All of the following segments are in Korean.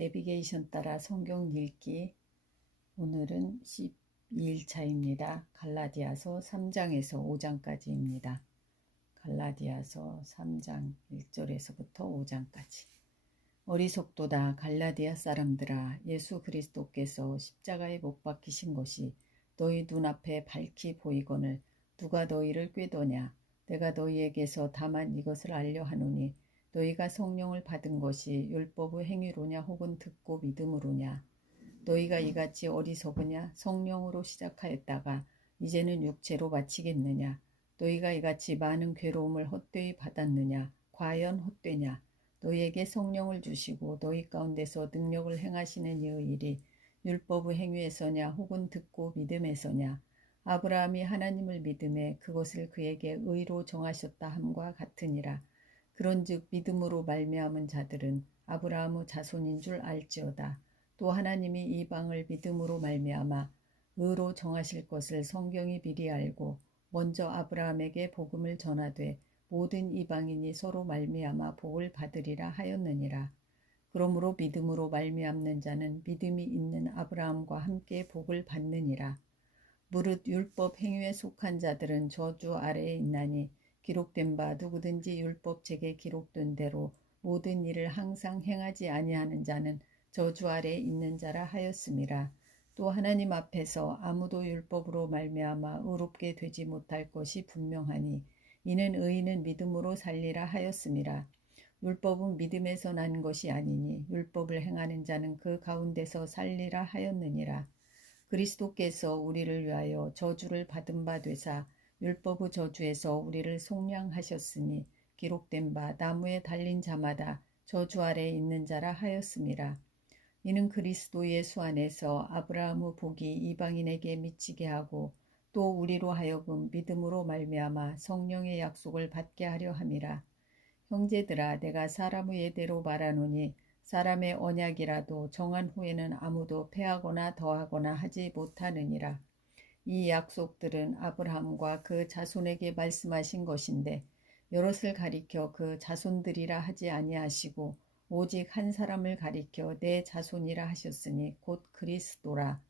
내비게이션 따라 성경 읽기. 오늘은 12일차입니다. 갈라디아서 3장에서 5장까지입니다. 갈라디아서 3장 1절에서부터 5장까지. 어리석도다 갈라디아 사람들아, 예수 그리스도께서 십자가에 못 박히신 것이 너희 눈앞에 밝히 보이거늘 누가 너희를 꾀더냐. 내가 너희에게서 다만 이것을 알려 하노니 너희가 성령을 받은 것이 율법의 행위로냐 혹은 듣고 믿음으로냐. 너희가 이같이 어리석으냐. 성령으로 시작하였다가 이제는 육체로 마치겠느냐. 너희가 이같이 많은 괴로움을 헛되이 받았느냐. 과연 헛되냐. 너희에게 성령을 주시고 너희 가운데서 능력을 행하시는 이의 일이 율법의 행위에서냐 혹은 듣고 믿음에서냐. 아브라함이 하나님을 믿음에 그것을 그에게 의로 정하셨다 함과 같으니라. 그런즉 믿음으로 말미암은 자들은 아브라함의 자손인 줄 알지어다. 또 하나님이 이방을 믿음으로 말미암아 의로 정하실 것을 성경이 미리 알고 먼저 아브라함에게 복음을 전하되 모든 이방인이 서로 말미암아 복을 받으리라 하였느니라. 그러므로 믿음으로 말미암는 자는 믿음이 있는 아브라함과 함께 복을 받느니라. 무릇 율법 행위에 속한 자들은 저주 아래에 있나니 기록된 바 누구든지 율법책에 기록된 대로 모든 일을 항상 행하지 아니하는 자는 저주 아래에 있는 자라 하였음이라. 또 하나님 앞에서 아무도 율법으로 말미암아 의롭게 되지 못할 것이 분명하니 이는 의인은 믿음으로 살리라 하였음이라. 율법은 믿음에서 난 것이 아니니 율법을 행하는 자는 그 가운데서 살리라 하였느니라. 그리스도께서 우리를 위하여 저주를 받은 바 되사 율법의 저주에서 우리를 속량하셨으니 기록된 바 나무에 달린 자마다 저주 아래에 있는 자라 하였음이라. 이는 그리스도 예수 안에서 아브라함의 복이 이방인에게 미치게 하고 또 우리로 하여금 믿음으로 말미암아 성령의 약속을 받게 하려 함이라. 형제들아, 내가 사람의 예대로 말하노니 사람의 언약이라도 정한 후에는 아무도 패하거나 더하거나 하지 못하느니라. 이 약속들은 아브라함과 그 자손에게 말씀하신 것인데 여럿을 가리켜 그 자손들이라 하지 아니하시고 오직 한 사람을 가리켜 내 자손이라 하셨으니 곧 그리스도라.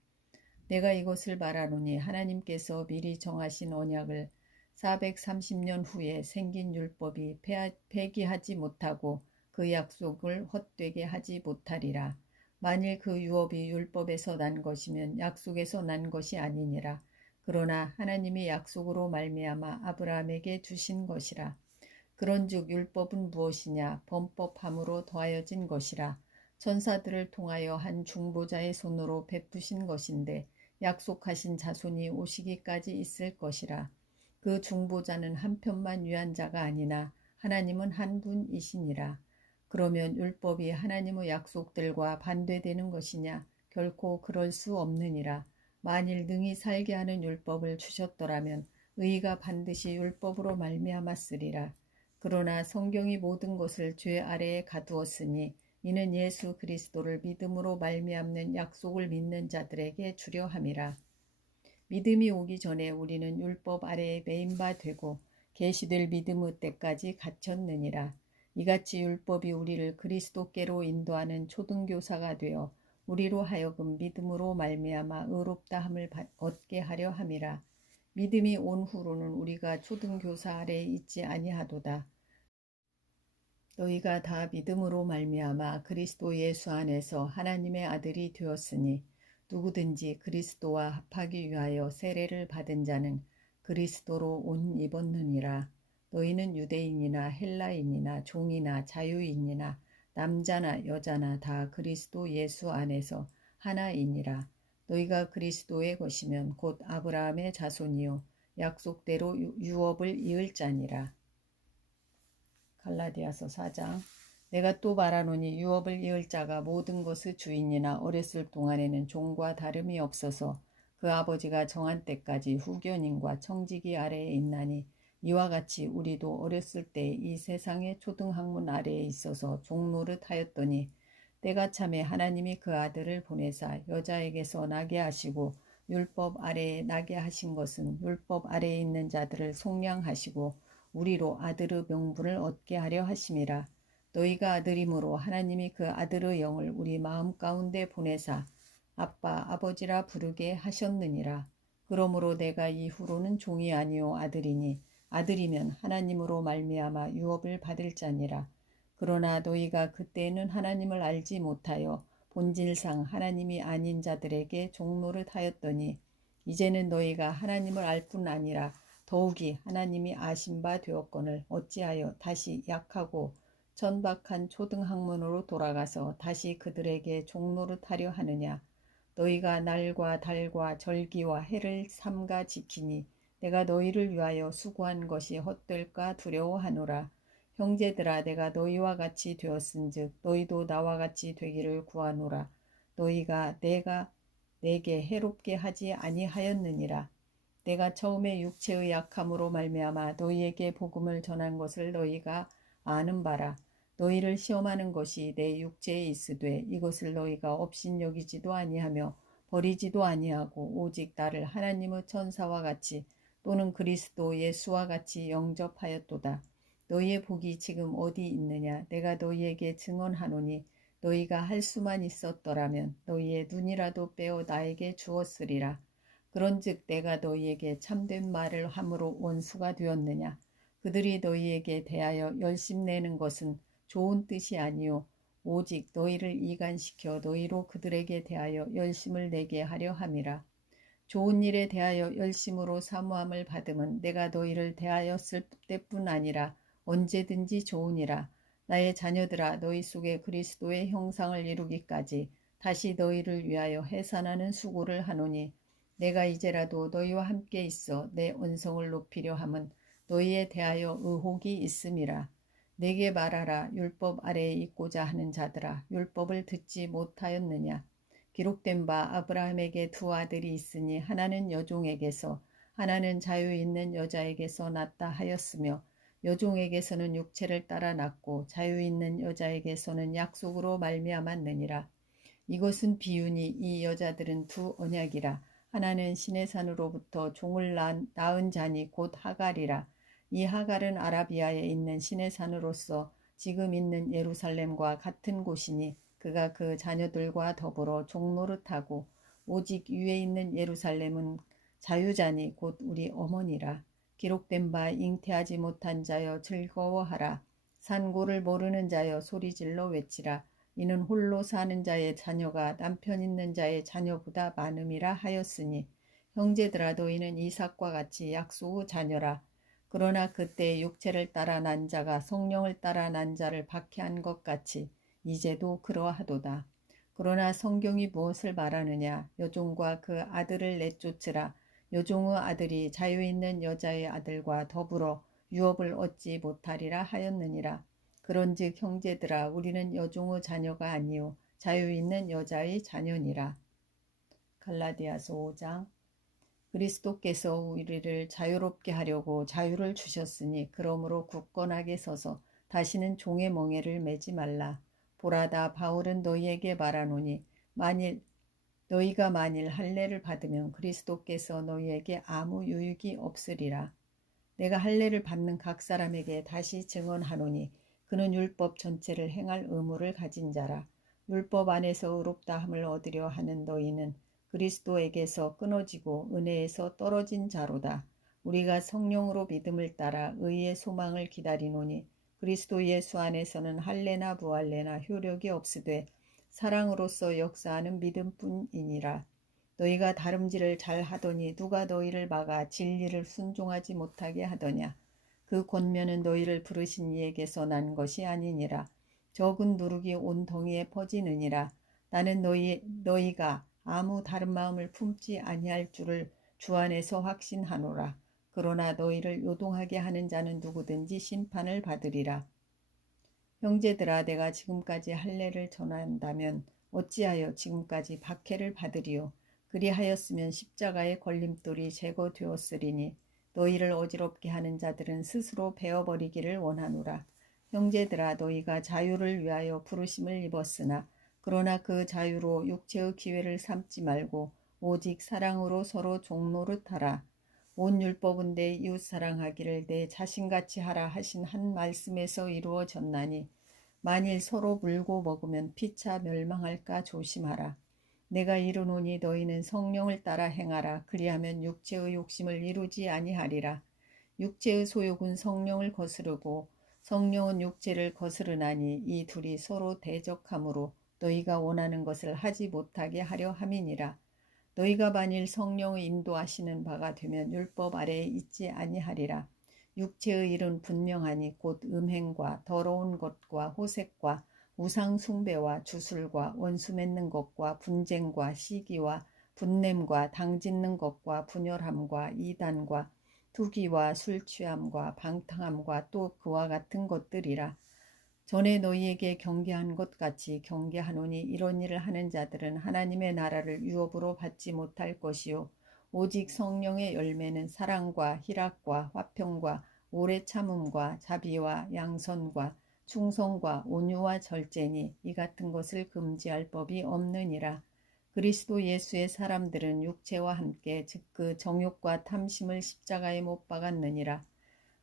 내가 이것을 말하노니 하나님께서 미리 정하신 언약을 430년 후에 생긴 율법이 폐기하지 못하고 그 약속을 헛되게 하지 못하리라. 만일 그 유업이 율법에서 난 것이면 약속에서 난 것이 아니니라. 그러나 하나님이 약속으로 말미암아 아브라함에게 주신 것이라. 그런즉 율법은 무엇이냐. 범법함으로 더하여진 것이라. 천사들을 통하여 한 중보자의 손으로 베푸신 것인데 약속하신 자손이 오시기까지 있을 것이라. 그 중보자는 한편만 위한 자가 아니나 하나님은 한 분이시니라. 그러면 율법이 하나님의 약속들과 반대되는 것이냐? 결코 그럴 수 없느니라. 만일 능히 살게 하는 율법을 주셨더라면 의가 반드시 율법으로 말미암았으리라. 그러나 성경이 모든 것을 죄 아래에 가두었으니 이는 예수 그리스도를 믿음으로 말미암는 약속을 믿는 자들에게 주려 함이라. 믿음이 오기 전에 우리는 율법 아래에 매인 바 되고 계시될 믿음의 때까지 갇혔느니라. 이같이 율법이 우리를 그리스도께로 인도하는 초등교사가 되어 우리로 하여금 믿음으로 말미암아 의롭다함을 얻게 하려 함이라. 믿음이 온 후로는 우리가 초등교사 아래에 있지 아니하도다. 너희가 다 믿음으로 말미암아 그리스도 예수 안에서 하나님의 아들이 되었으니 누구든지 그리스도와 합하기 위하여 세례를 받은 자는 그리스도로 옷 입었느니라. 너희는 유대인이나 헬라인이나 종이나 자유인이나 남자나 여자나 다 그리스도 예수 안에서 하나이니라. 너희가 그리스도의 것이면 곧 아브라함의 자손이요 약속대로 유업을 이을 자니라. 갈라디아서 4장. 내가 또 말하노니 유업을 이을 자가 모든 것의 주인이나 어렸을 동안에는 종과 다름이 없어서 그 아버지가 정한 때까지 후견인과 청지기 아래에 있나니 이와 같이 우리도 어렸을 때 이 세상의 초등학문 아래에 있어서 종노릇 하였더니 때가 참에 하나님이 그 아들을 보내사 여자에게서 나게 하시고 율법 아래에 나게 하신 것은 율법 아래에 있는 자들을 속량하시고 우리로 아들의 명분을 얻게 하려 하심이라. 너희가 아들이므로 하나님이 그 아들의 영을 우리 마음 가운데 보내사 아빠 아버지라 부르게 하셨느니라. 그러므로 내가 이후로는 종이 아니요 아들이니 아들이면 하나님으로 말미암아 유업을 받을 자니라. 그러나 너희가 그때는 하나님을 알지 못하여 본질상 하나님이 아닌 자들에게 종노릇 하였더니 이제는 너희가 하나님을 알 뿐 아니라 더욱이 하나님이 아신 바 되었거늘 어찌하여 다시 약하고 천박한 초등학문으로 돌아가서 다시 그들에게 종노릇하려 하느냐. 너희가 날과 달과 절기와 해를 삼가 지키니 내가 너희를 위하여 수고한 것이 헛될까 두려워하노라. 형제들아 내가 너희와 같이 되었은즉 너희도 나와 같이 되기를 구하노라. 너희가 내가 내게 해롭게 하지 아니하였느니라. 내가 처음에 육체의 약함으로 말미암아 너희에게 복음을 전한 것을 너희가 아는 바라. 너희를 시험하는 것이 내 육체에 있으되 이것을 너희가 업신여기지도 아니하며 버리지도 아니하고 오직 나를 하나님의 천사와 같이 또는 그리스도 예수와 같이 영접하였도다. 너희의 복이 지금 어디 있느냐? 내가 너희에게 증언하노니 너희가 할 수만 있었더라면 너희의 눈이라도 빼어 나에게 주었으리라. 그런즉 내가 너희에게 참된 말을 함으로 원수가 되었느냐? 그들이 너희에게 대하여 열심내는 것은 좋은 뜻이 아니요 오직 너희를 이간시켜 너희로 그들에게 대하여 열심을 내게 하려 함이라. 좋은 일에 대하여 열심으로 사모함을 받음은 내가 너희를 대하였을 때뿐 아니라 언제든지 좋으니라. 나의 자녀들아 너희 속에 그리스도의 형상을 이루기까지 다시 너희를 위하여 해산하는 수고를 하노니 내가 이제라도 너희와 함께 있어 내 언성을 높이려 함은 너희에 대하여 의혹이 있음이라. 내게 말하라. 율법 아래에 있고자 하는 자들아 율법을 듣지 못하였느냐. 기록된 바 아브라함에게 두 아들이 있으니 하나는 여종에게서 하나는 자유 있는 여자에게서 났다 하였으며 여종에게서는 육체를 따라 났고 자유 있는 여자에게서는 약속으로 말미암았느니라. 이것은 비유니 이 여자들은 두 언약이라. 하나는 신의 산으로부터 종을 낳은 자니 곧 하갈이라. 이 하갈은 아라비아에 있는 신의 산으로서 지금 있는 예루살렘과 같은 곳이니 그가 그 자녀들과 더불어 종노릇하고 오직 위에 있는 예루살렘은 자유자니 곧 우리 어머니라. 기록된 바 잉태하지 못한 자여 즐거워하라. 산고를 모르는 자여 소리질러 외치라. 이는 홀로 사는 자의 자녀가 남편 있는 자의 자녀보다 많음이라 하였으니 형제들아 너희는 이삭과 같이 약속의 자녀라. 그러나 그때 육체를 따라 난 자가 성령을 따라 난 자를 박해한 것 같이 이제도 그러하도다. 그러나 성경이 무엇을 말하느냐? 여종과 그 아들을 내쫓으라. 여종의 아들이 자유 있는 여자의 아들과 더불어 유업을 얻지 못하리라 하였느니라. 그런즉 형제들아 우리는 여종의 자녀가 아니요 자유 있는 여자의 자녀니라. 갈라디아서 5장. 그리스도께서 우리를 자유롭게 하려고 자유를 주셨으니 그러므로 굳건하게 서서 다시는 종의 멍에를 매지 말라. 보라다 바울은 너희에게 말하노니 너희가 만일 할례를 받으면 그리스도께서 너희에게 아무 유익이 없으리라. 내가 할례를 받는 각 사람에게 다시 증언하노니 그는 율법 전체를 행할 의무를 가진 자라. 율법 안에서 의롭다 함을 얻으려 하는 너희는 그리스도에게서 끊어지고 은혜에서 떨어진 자로다. 우리가 성령으로 믿음을 따라 의의 소망을 기다리노니 그리스도 예수 안에서는 할례나 부할례나 효력이 없으되 사랑으로서 역사하는 믿음뿐이니라. 너희가 다름질을 잘 하더니 누가 너희를 막아 진리를 순종하지 못하게 하더냐. 그 권면은 너희를 부르신 이에게서 난 것이 아니니라. 적은 누룩이 온 덩이에 퍼지느니라. 나는 너희가 아무 다른 마음을 품지 아니할 줄을 주 안에서 확신하노라. 그러나 너희를 요동하게 하는 자는 누구든지 심판을 받으리라. 형제들아 내가 지금까지 할례를 전한다면 어찌하여 지금까지 박해를 받으리요. 그리하였으면 십자가의 걸림돌이 제거되었으리니 너희를 어지럽게 하는 자들은 스스로 베어버리기를 원하노라. 형제들아 너희가 자유를 위하여 부르심을 입었으나 그러나 그 자유로 육체의 기회를 삼지 말고 오직 사랑으로 서로 종노릇하라. 온 율법은 내 이웃 사랑하기를 내 자신같이 하라 하신 한 말씀에서 이루어졌나니 만일 서로 물고 먹으면 피차 멸망할까 조심하라. 내가 이르노니 너희는 성령을 따라 행하라. 그리하면 육체의 욕심을 이루지 아니하리라. 육체의 소욕은 성령을 거스르고 성령은 육체를 거스르나니 이 둘이 서로 대적하므로 너희가 원하는 것을 하지 못하게 하려 함이니라. 너희가 만일 성령의 인도하시는 바가 되면 율법 아래에 있지 아니하리라. 육체의 일은 분명하니 곧 음행과 더러운 것과 호색과 우상 숭배와 주술과 원수 맺는 것과 분쟁과 시기와 분냄과 당짓는 것과 분열함과 이단과 투기와 술 취함과 방탕함과 또 그와 같은 것들이라. 전에 너희에게 경계한 것 같이 경계하노니 이런 일을 하는 자들은 하나님의 나라를 유업으로 받지 못할 것이요 오직 성령의 열매는 사랑과 희락과 화평과 오래 참음과 자비와 양선과 충성과 온유와 절제니 이 같은 것을 금지할 법이 없느니라. 그리스도 예수의 사람들은 육체와 함께 즉 그 정욕과 탐심을 십자가에 못 박았느니라.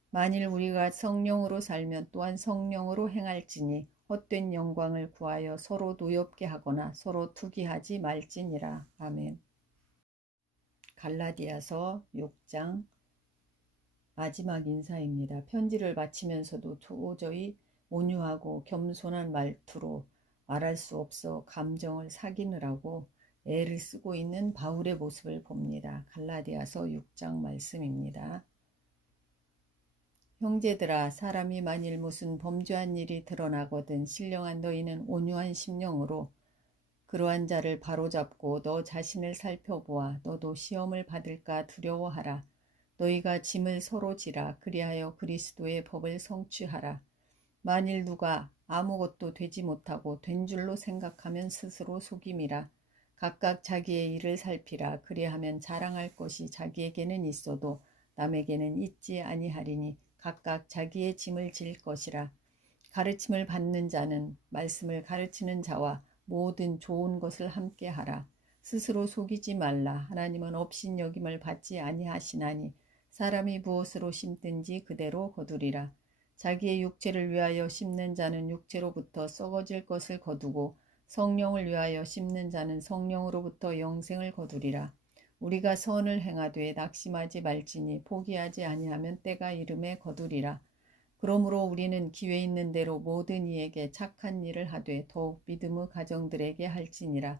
만일 우리가 성령으로 살면 또한 성령으로 행할지니 헛된 영광을 구하여 서로 노엽게 하거나 서로 투기하지 말지니라. 아멘. 갈라디아서 6장 마지막 인사입니다. 편지를 마치면서도 도저히 온유하고 겸손한 말투로 말할 수 없어 감정을 사귀느라고 애를 쓰고 있는 바울의 모습을 봅니다. 갈라디아서 6장 말씀입니다. 형제들아, 사람이 만일 무슨 범죄한 일이 드러나거든 신령한 너희는 온유한 심령으로 그러한 자를 바로잡고 너 자신을 살펴보아 너도 시험을 받을까 두려워하라. 너희가 짐을 서로 지라. 그리하여 그리스도의 법을 성취하라. 만일 누가 아무것도 되지 못하고 된 줄로 생각하면 스스로 속임이라. 각각 자기의 일을 살피라. 그리하면 자랑할 것이 자기에게는 있어도 남에게는 있지 아니하리니 각각 자기의 짐을 질 것이라. 가르침을 받는 자는 말씀을 가르치는 자와 모든 좋은 것을 함께 하라. 스스로 속이지 말라. 하나님은 업신여김을 받지 아니하시나니 사람이 무엇으로 심든지 그대로 거두리라. 자기의 육체를 위하여 심는 자는 육체로부터 썩어질 것을 거두고 성령을 위하여 심는 자는 성령으로부터 영생을 거두리라. 우리가 선을 행하되 낙심하지 말지니 포기하지 아니하면 때가 이름에 거두리라. 그러므로 우리는 기회 있는 대로 모든 이에게 착한 일을 하되 더욱 믿음의 가정들에게 할지니라.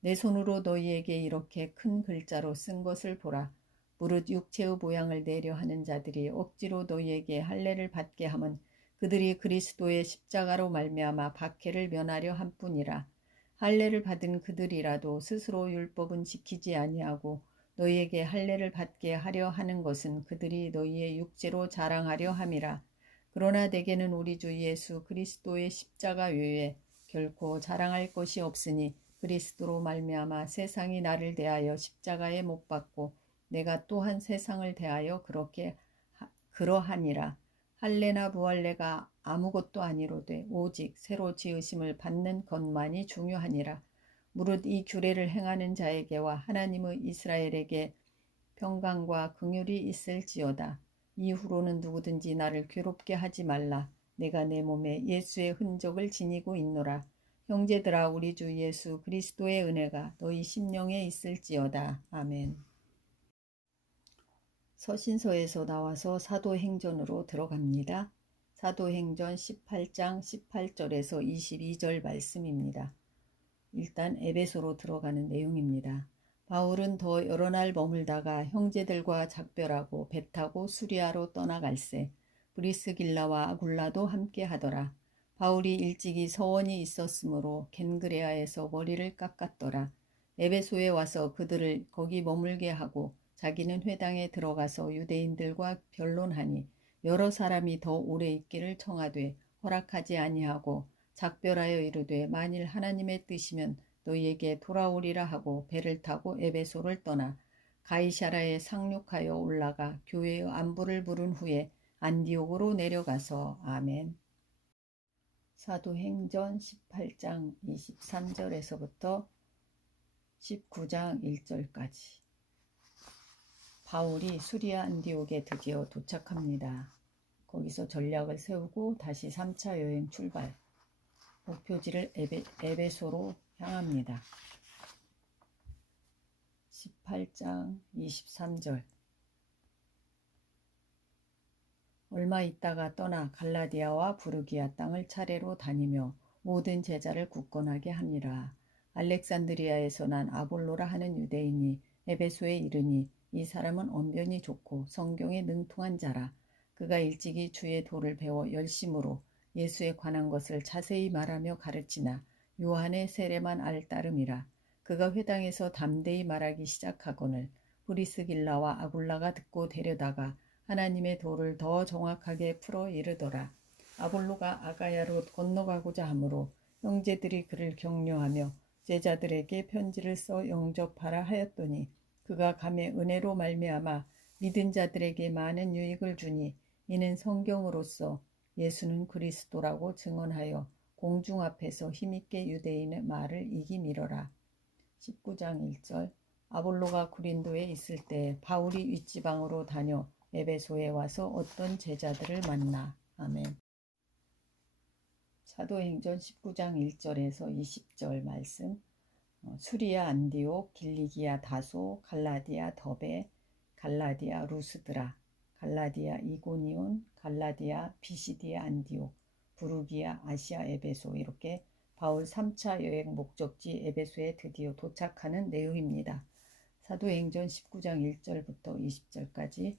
내 손으로 너희에게 이렇게 큰 글자로 쓴 것을 보라. 무릇 육체의 모양을 내려 하는 자들이 억지로 너희에게 할례를 받게 함은 그들이 그리스도의 십자가로 말미암아 박해를 면하려 함뿐이라. 할례를 받은 그들이라도 스스로 율법은 지키지 아니하고 너희에게 할례를 받게 하려 하는 것은 그들이 너희의 육체로 자랑하려 함이라. 그러나 내게는 우리 주 예수 그리스도의 십자가 외에 결코 자랑할 것이 없으니 그리스도로 말미암아 세상이 나를 대하여 십자가에 못 박고 내가 또한 세상을 대하여 그러하니라. 할례나 부할례가 아무것도 아니로되 오직 새로 지으심을 받는 것만이 중요하니라. 무릇 이 규례를 행하는 자에게와 하나님의 이스라엘에게 평강과 긍휼이 있을지어다. 이후로는 누구든지 나를 괴롭게 하지 말라. 내가 내 몸에 예수의 흔적을 지니고 있노라. 형제들아, 우리 주 예수 그리스도의 은혜가 너희 심령에 있을지어다. 아멘. 서신서에서 나와서 사도행전으로 들어갑니다. 사도행전 18장 18절에서 22절 말씀입니다. 일단 에베소로 들어가는 내용입니다. 바울은 더 여러 날 머물다가 형제들과 작별하고 배 타고 수리아로 떠나갈새 브리스길라와 아굴라도 함께 하더라. 바울이 일찍이 서원이 있었으므로 겐그레아에서 머리를 깎았더라. 에베소에 와서 그들을 거기 머물게 하고 자기는 회당에 들어가서 유대인들과 변론하니 여러 사람이 더 오래 있기를 청하되 허락하지 아니하고 작별하여 이르되 만일 하나님의 뜻이면 너희에게 돌아오리라 하고 배를 타고 에베소를 떠나 가이사라에 상륙하여 올라가 교회의 안부를 물은 후에 안디옥으로 내려가서 아멘. 사도행전 18장 23절에서부터 19장 1절까지 바울이 수리아 안디옥에 드디어 도착합니다. 거기서 전략을 세우고 다시 3차 여행 출발. 목표지를 에베소로 향합니다. 18장 23절. 얼마 있다가 떠나 갈라디아와 부르기아 땅을 차례로 다니며 모든 제자를 굳건하게 하니라. 알렉산드리아에서 난 아볼로라 하는 유대인이 에베소에 이르니 이 사람은 언변이 좋고 성경에 능통한 자라. 그가 일찍이 주의 도를 배워 열심으로 예수에 관한 것을 자세히 말하며 가르치나 요한의 세례만 알 따름이라. 그가 회당에서 담대히 말하기 시작하거늘 브리스길라와 아굴라가 듣고 데려다가 하나님의 도를 더 정확하게 풀어 이르더라. 아볼로가 아가야로 건너가고자 하므로 형제들이 그를 격려하며 제자들에게 편지를 써 영접하라 하였더니 그가 감에 은혜로 말미암아 믿은 자들에게 많은 유익을 주니 이는 성경으로서 예수는 그리스도라고 증언하여 공중 앞에서 힘있게 유대인의 말을 이기미러라. 19장 1절. 아볼로가 고린도에 있을 때 바울이 윗지방으로 다녀 에베소에 와서 어떤 제자들을 만나. 아멘. 사도행전 19장 1절에서 20절 말씀. 수리아 안디옥, 길리기아 다소, 갈라디아 더베, 갈라디아 루스드라, 갈라디아 이고니온, 갈라디아 비시디아 안디옥, 부르기아 아시아 에베소. 이렇게 바울 3차 여행 목적지 에베소에 드디어 도착하는 내용입니다. 사도행전 19장 1절부터 20절까지.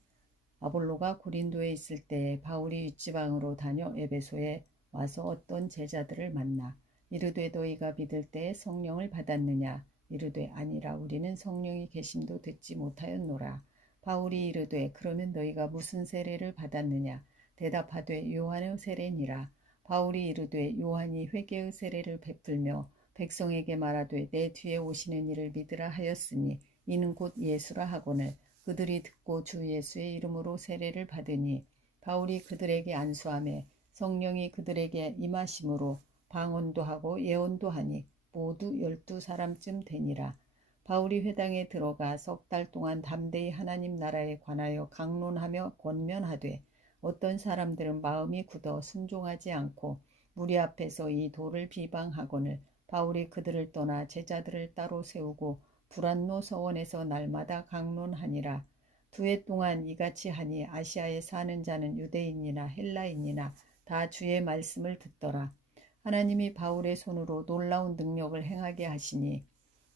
아볼로가 고린도에 있을 때 바울이 윗지방으로 다녀 에베소에 와서 어떤 제자들을 만나 이르되 너희가 믿을 때에 성령을 받았느냐. 이르되 아니라 우리는 성령이 계심도 듣지 못하였노라. 바울이 이르되 그러면 너희가 무슨 세례를 받았느냐. 대답하되 요한의 세례니라. 바울이 이르되 요한이 회개의 세례를 베풀며 백성에게 말하되 내 뒤에 오시는 이를 믿으라 하였으니 이는 곧 예수라 하거늘 그들이 듣고 주 예수의 이름으로 세례를 받으니 바울이 그들에게 안수하매 성령이 그들에게 임하심으로 방언도 하고 예언도 하니 모두 12사람쯤 되니라. 바울이 회당에 들어가 석 달 동안 담대히 하나님 나라에 관하여 강론하며 권면하되 어떤 사람들은 마음이 굳어 순종하지 않고 무리 앞에서 이 도를 비방하거늘 바울이 그들을 떠나 제자들을 따로 세우고 브란노 서원에서 날마다 강론하니라. 2해 동안 이같이 하니 아시아에 사는 자는 유대인이나 헬라인이나 다 주의 말씀을 듣더라. 하나님이 바울의 손으로 놀라운 능력을 행하게 하시니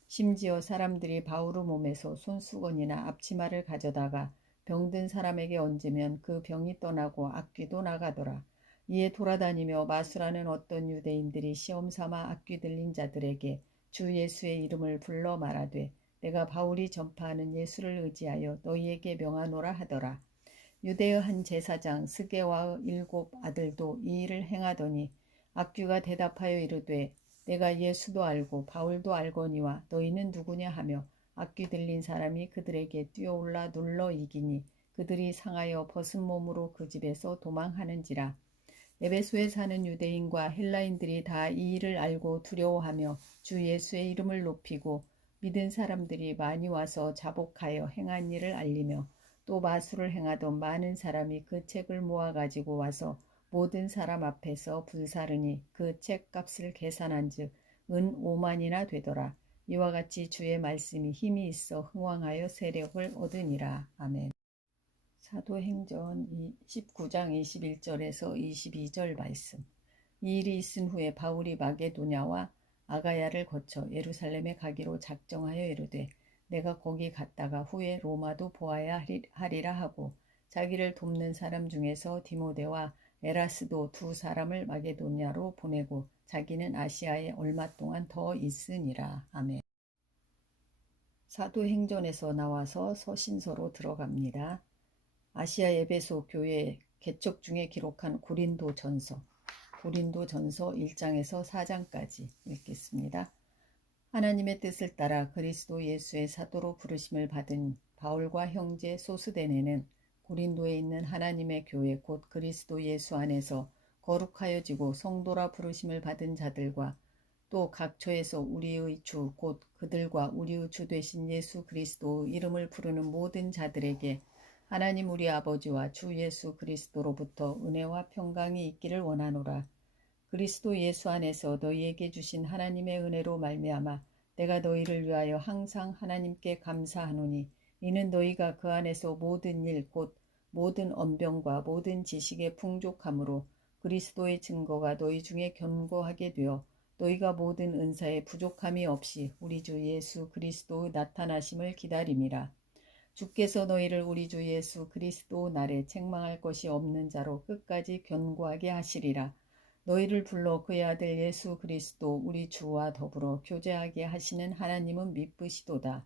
심지어 사람들이 바울의 몸에서 손수건이나 앞치마를 가져다가 병든 사람에게 얹으면 그 병이 떠나고 악귀도 나가더라. 이에 돌아다니며 마술하는 어떤 유대인들이 시험삼아 악귀 들린 자들에게 주 예수의 이름을 불러 말하되 내가 바울이 전파하는 예수를 의지하여 너희에게 명하노라 하더라. 유대의 한 제사장 스게와의 7 아들도 이 일을 행하더니 악귀가 대답하여 이르되 내가 예수도 알고 바울도 알거니와 너희는 누구냐 하며 악귀 들린 사람이 그들에게 뛰어올라 눌러 이기니 그들이 상하여 벗은 몸으로 그 집에서 도망하는지라. 에베소에 사는 유대인과 헬라인들이 다 이 일을 알고 두려워하며 주 예수의 이름을 높이고 믿은 사람들이 많이 와서 자복하여 행한 일을 알리며 또 마술을 행하던 많은 사람이 그 책을 모아가지고 와서 모든 사람 앞에서 불사르니 그 책 값을 계산한즉 은 5만이나 되더라. 이와 같이 주의 말씀이 힘이 있어 흥왕하여 세력을 얻으니라. 아멘. 사도행전 19장 21절에서 22절 말씀. 이 일이 있은 후에 바울이 마게도냐와 아가야를 거쳐 예루살렘에 가기로 작정하여 이르되 내가 거기 갔다가 후에 로마도 보아야 하리라 하고 자기를 돕는 사람 중에서 디모데와 에라스도 2사람을 마게도냐로 보내고 자기는 아시아에 얼마 동안 더 있으니라. 아멘. 사도행전에서 나와서 서신서로 들어갑니다. 아시아 에베소 교회 개척 중에 기록한 고린도전서 1장에서 4장까지 읽겠습니다. 하나님의 뜻을 따라 그리스도 예수의 사도로 부르심을 받은 바울과 형제 소스데네는 고린도에 있는 하나님의 교회 곧 그리스도 예수 안에서 거룩하여지고 성도라 부르심을 받은 자들과 또 각처에서 우리의 주 곧 그들과 우리의 주 되신 예수 그리스도의 이름을 부르는 모든 자들에게 하나님 우리 아버지와 주 예수 그리스도로부터 은혜와 평강이 있기를 원하노라. 그리스도 예수 안에서 너희에게 주신 하나님의 은혜로 말미암아 내가 너희를 위하여 항상 하나님께 감사하노니 이는 너희가 그 안에서 모든 일 곧 모든 언병과 모든 지식의 풍족함으로 그리스도의 증거가 너희 중에 견고하게 되어 너희가 모든 은사에 부족함이 없이 우리 주 예수 그리스도의 나타나심을 기다림이라. 주께서 너희를 우리 주 예수 그리스도 날에 책망할 것이 없는 자로 끝까지 견고하게 하시리라. 너희를 불러 그의 아들 예수 그리스도 우리 주와 더불어 교제하게 하시는 하나님은 미쁘시도다.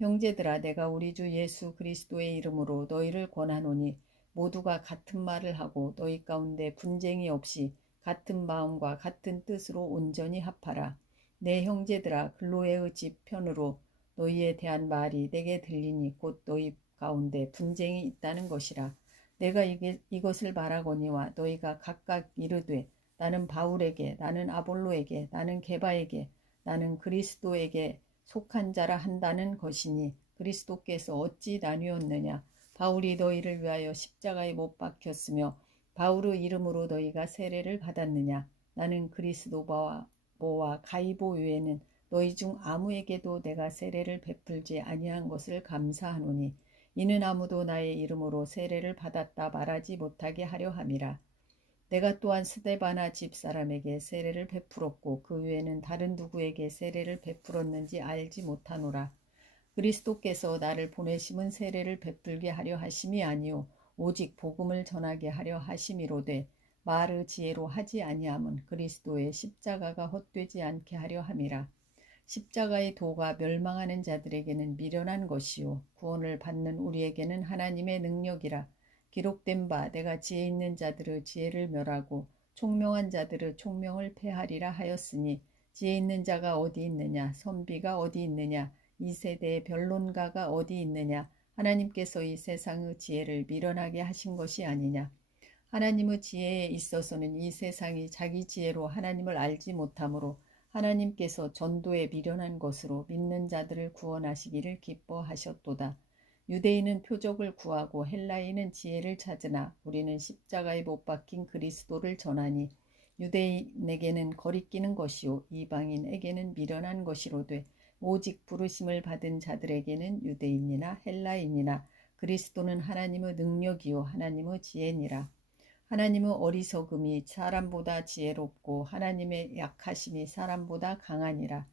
형제들아 내가 우리 주 예수 그리스도의 이름으로 너희를 권하노니 모두가 같은 말을 하고 너희 가운데 분쟁이 없이 같은 마음과 같은 뜻으로 온전히 합하라. 내 형제들아 글로에의 집 편으로 너희에 대한 말이 내게 들리니 곧 너희 가운데 분쟁이 있다는 것이라. 내가 이것을 말하거니와 너희가 각각 이르되 나는 바울에게 나는 아볼로에게 나는 게바에게 나는 그리스도에게 속한 자라 한다는 것이니 그리스도께서 어찌 나뉘었느냐. 바울이 너희를 위하여 십자가에 못 박혔으며 바울의 이름으로 너희가 세례를 받았느냐. 나는 그리스도와 가이보 외에는 너희 중 아무에게도 내가 세례를 베풀지 아니한 것을 감사하노니 이는 아무도 나의 이름으로 세례를 받았다 말하지 못하게 하려 함이라. 내가 또한 스데바나 집사람에게 세례를 베풀었고 그 외에는 다른 누구에게 세례를 베풀었는지 알지 못하노라. 그리스도께서 나를 보내심은 세례를 베풀게 하려 하심이 아니요 오직 복음을 전하게 하려 하심이로되 말의 지혜로 하지 아니함은 그리스도의 십자가가 헛되지 않게 하려 함이라. 십자가의 도가 멸망하는 자들에게는 미련한 것이요 구원을 받는 우리에게는 하나님의 능력이라. 기록된 바 내가 지혜 있는 자들의 지혜를 멸하고 총명한 자들의 총명을 패하리라 하였으니 지혜 있는 자가 어디 있느냐 선비가 어디 있느냐 이 세대의 변론가가 어디 있느냐. 하나님께서 이 세상의 지혜를 미련하게 하신 것이 아니냐. 하나님의 지혜에 있어서는 이 세상이 자기 지혜로 하나님을 알지 못하므로 하나님께서 전도에 미련한 것으로 믿는 자들을 구원하시기를 기뻐하셨도다. 유대인은 표적을 구하고 헬라인은 지혜를 찾으나 우리는 십자가에 못 박힌 그리스도를 전하니 유대인에게는 거리끼는 것이요 이방인에게는 미련한 것이로되 오직 부르심을 받은 자들에게는 유대인이나 헬라인이나 그리스도는 하나님의 능력이요 하나님의 지혜니라. 하나님의 어리석음이 사람보다 지혜롭고 하나님의 약하심이 사람보다 강하니라.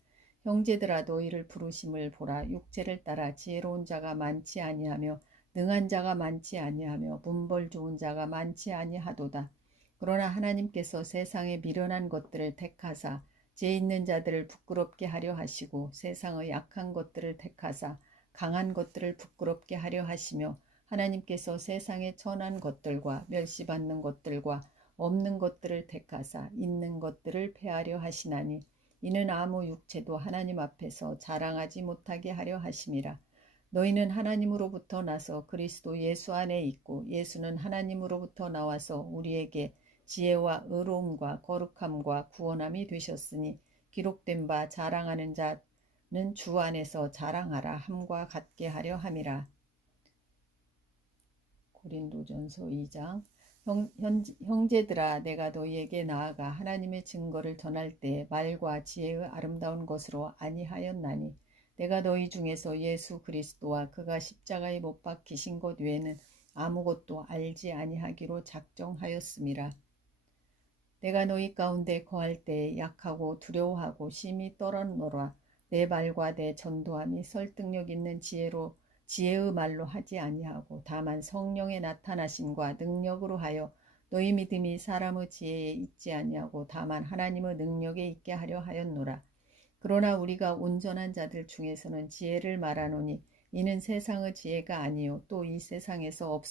형제들아 너희를 부르심을 보라. 육체를 따라 지혜로운 자가 많지 아니하며 능한 자가 많지 아니하며 문벌 좋은 자가 많지 아니하도다. 그러나 하나님께서 세상에 미련한 것들을 택하사 지혜 있는 자들을 부끄럽게 하려 하시고 세상의 약한 것들을 택하사 강한 것들을 부끄럽게 하려 하시며 하나님께서 세상의 천한 것들과 멸시받는 것들과 없는 것들을 택하사 있는 것들을 폐하려 하시나니 이는 아무 육체도 하나님 앞에서 자랑하지 못하게 하려 하심이라. 너희는 하나님으로부터 나서 그리스도 예수 안에 있고 예수는 하나님으로부터 나와서 우리에게 지혜와 의로움과 거룩함과 구원함이 되셨으니 기록된 바 자랑하는 자는 주 안에서 자랑하라 함과 같게 하려 함이라. 고린도전서 2장. 형제들아 내가 너희에게 나아가 하나님의 증거를 전할 때 말과 지혜의 아름다운 것으로 아니하였나니 내가 너희 중에서 예수 그리스도와 그가 십자가에 못 박히신 것 외에는 아무것도 알지 아니하기로 작정하였음이라. 내가 너희 가운데 거할 때에 약하고 두려워하고 심히 떨었노라. 내 말과 내 전도함이 설득력 있는 지혜의 말로 하지 아니하고 다만 성령의 나타나심과 능력으로 하여 너희 믿음이 사람의 지혜에 있지 아니하고 다만 하나님의 능력에 있게 하려 하였노라. 그러나 우리가 온전한 자들 중에서는 지혜를 말하노니 이는 세상의 지혜가 아니요 또 이 세상에서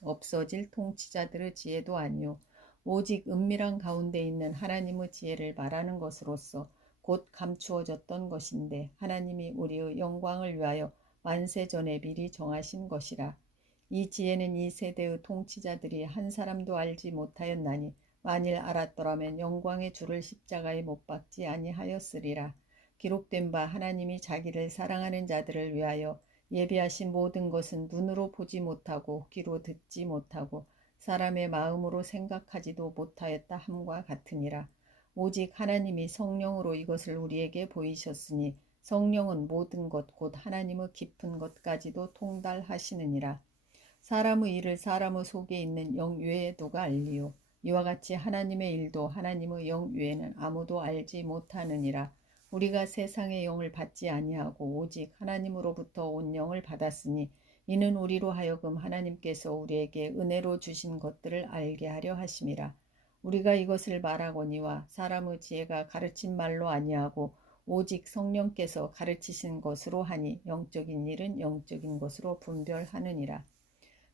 없어질 통치자들의 지혜도 아니요 오직 은밀한 가운데 있는 하나님의 지혜를 말하는 것으로서 곧 감추어졌던 것인데 하나님이 우리의 영광을 위하여 만세전에 미리 정하신 것이라. 이 지혜는 이 세대의 통치자들이 한 사람도 알지 못하였나니 만일 알았더라면 영광의 주를 십자가에 못 박지 아니하였으리라. 기록된 바 하나님이 자기를 사랑하는 자들을 위하여 예비하신 모든 것은 눈으로 보지 못하고 귀로 듣지 못하고 사람의 마음으로 생각하지도 못하였다 함과 같으니라. 오직 하나님이 성령으로 이것을 우리에게 보이셨으니 성령은 모든 것 곧 하나님의 깊은 것까지도 통달하시느니라. 사람의 일을 사람의 속에 있는 영 외에 누가 알리요. 이와 같이 하나님의 일도 하나님의 영 외에는 아무도 알지 못하느니라. 우리가 세상의 영을 받지 아니하고 오직 하나님으로부터 온 영을 받았으니 이는 우리로 하여금 하나님께서 우리에게 은혜로 주신 것들을 알게 하려 하심이라. 우리가 이것을 말하거니와 사람의 지혜가 가르친 말로 아니하고 오직 성령께서 가르치신 것으로 하니 영적인 일은 영적인 것으로 분별하느니라.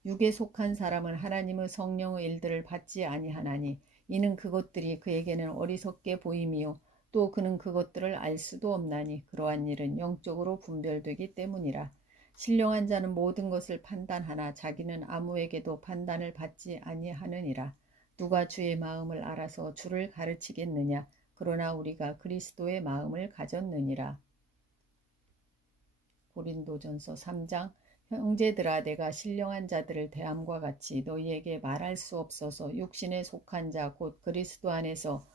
육에 속한 사람은 하나님의 성령의 일들을 받지 아니하나니 이는 그것들이 그에게는 어리석게 보임이요 또 그는 그것들을 알 수도 없나니 그러한 일은 영적으로 분별되기 때문이라. 신령한 자는 모든 것을 판단하나 자기는 아무에게도 판단을 받지 아니하느니라. 누가 주의 마음을 알아서 주를 가르치겠느냐. 그러나 우리가 그리스도의 마음을 가졌느니라. 고린도전서 3장. 형제들아 내가 신령한 자들을 대함과 같이 너희에게 말할 수 없어서 육신에 속한 자 곧 그리스도 안에서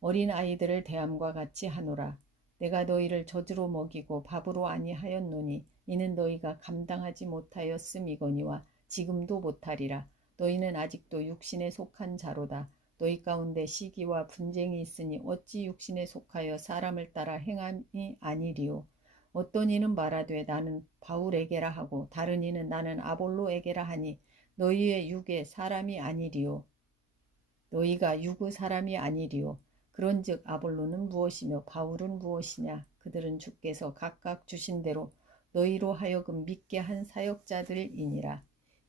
어린 아이들을 대함과 같이 하노라. 내가 너희를 젖으로 먹이고 밥으로 아니하였노니 이는 너희가 감당하지 못하였음이거니와 지금도 못하리라. 너희는 아직도 육신에 속한 자로다. 너희 가운데 시기와 분쟁이 있으니 어찌 육신에 속하여 사람을 따라 행함이 아니리요. 어떤 이는 말하되 나는 바울에게라 하고 다른 이는 나는 아볼로에게라 하니 너희의 육의 사람이 아니리요. 너희가 육의 사람이 아니리요. 그런즉 아볼로는 무엇이며 바울은 무엇이냐. 그들은 주께서 각각 주신 대로 너희로 하여금 믿게 한 사역자들이니라.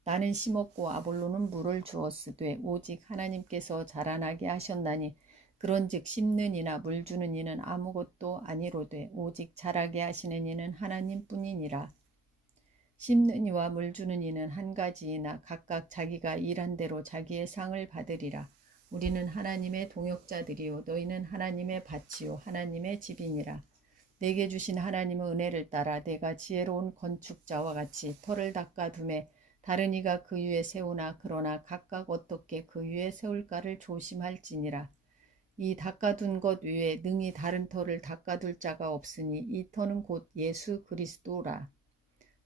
나는 심었고 아볼로는 물을 주었으되 오직 하나님께서 자라나게 하셨나니 그런즉 심는 이나 물 주는 이는 아무것도 아니로되 오직 자라게 하시는 이는 하나님뿐이니라. 심는 이와 물 주는 이는 한 가지이나 각각 자기가 일한 대로 자기의 상을 받으리라. 우리는 하나님의 동역자들이요 너희는 하나님의 밭이요 하나님의 집이니라. 내게 주신 하나님의 은혜를 따라 내가 지혜로운 건축자와 같이 터를 닦아둠에 다른 이가 그 위에 세우나 그러나 각각 어떻게 그 위에 세울까를 조심할지니라. 이 닦아둔 것 외에 능히 다른 터를 닦아둘 자가 없으니 이 터는 곧 예수 그리스도라.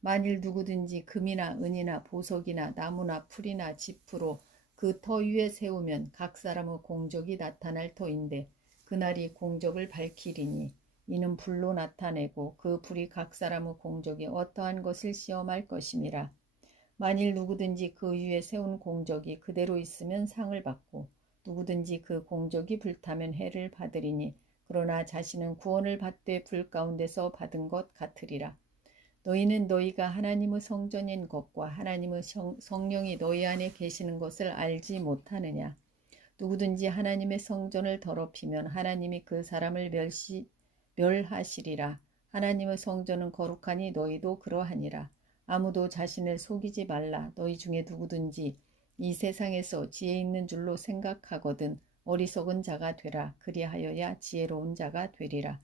만일 누구든지 금이나 은이나 보석이나 나무나 풀이나 지프로 그 터 위에 세우면 각 사람의 공적이 나타날 터인데 그날이 공적을 밝히리니 이는 불로 나타내고 그 불이 각 사람의 공적이 어떠한 것을 시험할 것임이라. 만일 누구든지 그 위에 세운 공적이 그대로 있으면 상을 받고 누구든지 그 공적이 불타면 해를 받으리니 그러나 자신은 구원을 받되 불 가운데서 받은 것 같으리라. 너희는 너희가 하나님의 성전인 것과 하나님의 성령이 너희 안에 계시는 것을 알지 못하느냐. 누구든지 하나님의 성전을 더럽히면 하나님이 그 사람을 멸하시리라. 하나님의 성전은 거룩하니 너희도 그러하니라. 아무도 자신을 속이지 말라. 너희 중에 누구든지 이 세상에서 지혜 있는 줄로 생각하거든 어리석은 자가 되라. 그리하여야 지혜로운 자가 되리라.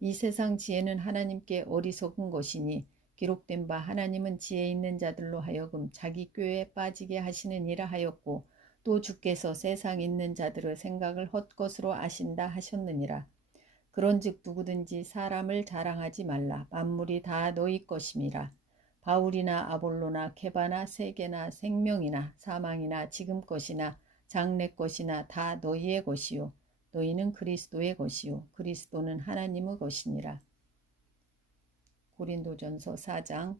이 세상 지혜는 하나님께 어리석은 것이니 기록된 바 하나님은 지혜 있는 자들로 하여금 자기 꾀에 빠지게 하시느니라 하였고 또 주께서 세상 있는 자들의 생각을 헛것으로 아신다 하셨느니라. 그런즉 누구든지 사람을 자랑하지 말라. 만물이 다 너희 것임이라. 바울이나 아볼로나 케바나 세계나 생명이나 사망이나 지금 것이나 장래 것이나 다 너희의 것이요 너희는 그리스도의 것이요 그리스도는 하나님의 것이니라. 고린도전서 4장.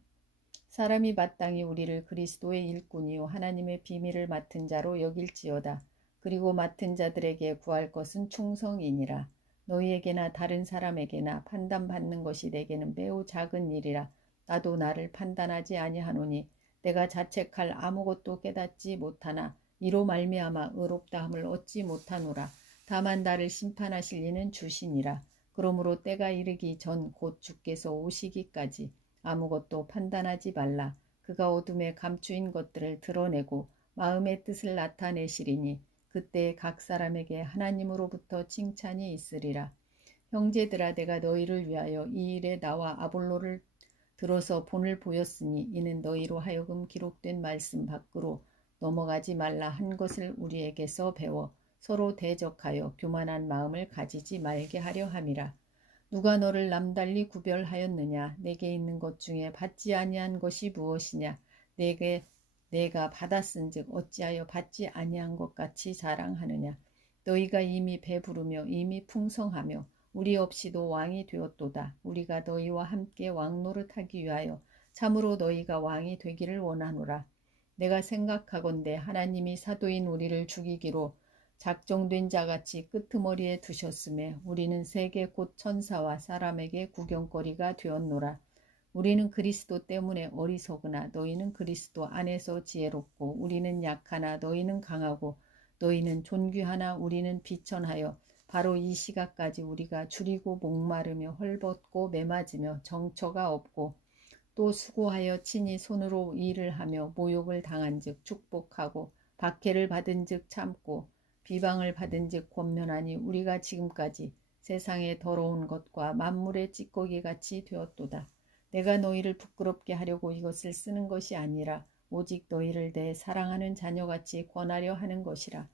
사람이 마땅히 우리를 그리스도의 일꾼이요 하나님의 비밀을 맡은 자로 여길지어다. 그리고 맡은 자들에게 구할 것은 충성이니라. 너희에게나 다른 사람에게나 판단받는 것이 내게는 매우 작은 일이라. 나도 나를 판단하지 아니하노니 내가 자책할 아무것도 깨닫지 못하나 이로 말미암아 의롭다함을 얻지 못하노라. 다만 나를 심판하실 이는 주시니라. 그러므로 때가 이르기 전 곧 주께서 오시기까지 아무것도 판단하지 말라. 그가 어둠에 감추인 것들을 드러내고 마음의 뜻을 나타내시리니 그때 각 사람에게 하나님으로부터 칭찬이 있으리라. 형제들아 내가 너희를 위하여 이 일에 나와 아볼로를 들어서 본을 보였으니 이는 너희로 하여금 기록된 말씀 밖으로 넘어가지 말라 한 것을 우리에게서 배워 서로 대적하여 교만한 마음을 가지지 말게 하려 함이라. 누가 너를 남달리 구별하였느냐? 내게 있는 것 중에 받지 아니한 것이 무엇이냐? 내가 받았은즉 어찌하여 받지 아니한 것 같이 자랑하느냐? 너희가 이미 배부르며 이미 풍성하며 우리 없이도 왕이 되었도다. 우리가 너희와 함께 왕노릇하기 위하여 참으로 너희가 왕이 되기를 원하노라. 내가 생각하건대 하나님이 사도인 우리를 죽이기로 작정된 자같이 끄트머리에 두셨음에 우리는 세계 곧 천사와 사람에게 구경거리가 되었노라. 우리는 그리스도 때문에 어리석으나 너희는 그리스도 안에서 지혜롭고 우리는 약하나 너희는 강하고 너희는 존귀하나 우리는 비천하여 바로 이 시각까지 우리가 줄이고 목마르며 헐벗고 매맞으며 정처가 없고 또 수고하여 친히 손으로 일을 하며 모욕을 당한즉 축복하고 박해를 받은즉 참고 비방을 받은즉 권면하니 우리가 지금까지 세상의 더러운 것과 만물의 찌꺼기 같이 되었도다. 내가 너희를 부끄럽게 하려고 이것을 쓰는 것이 아니라 오직 너희를 내 사랑하는 자녀같이 권하려 하는 것이라.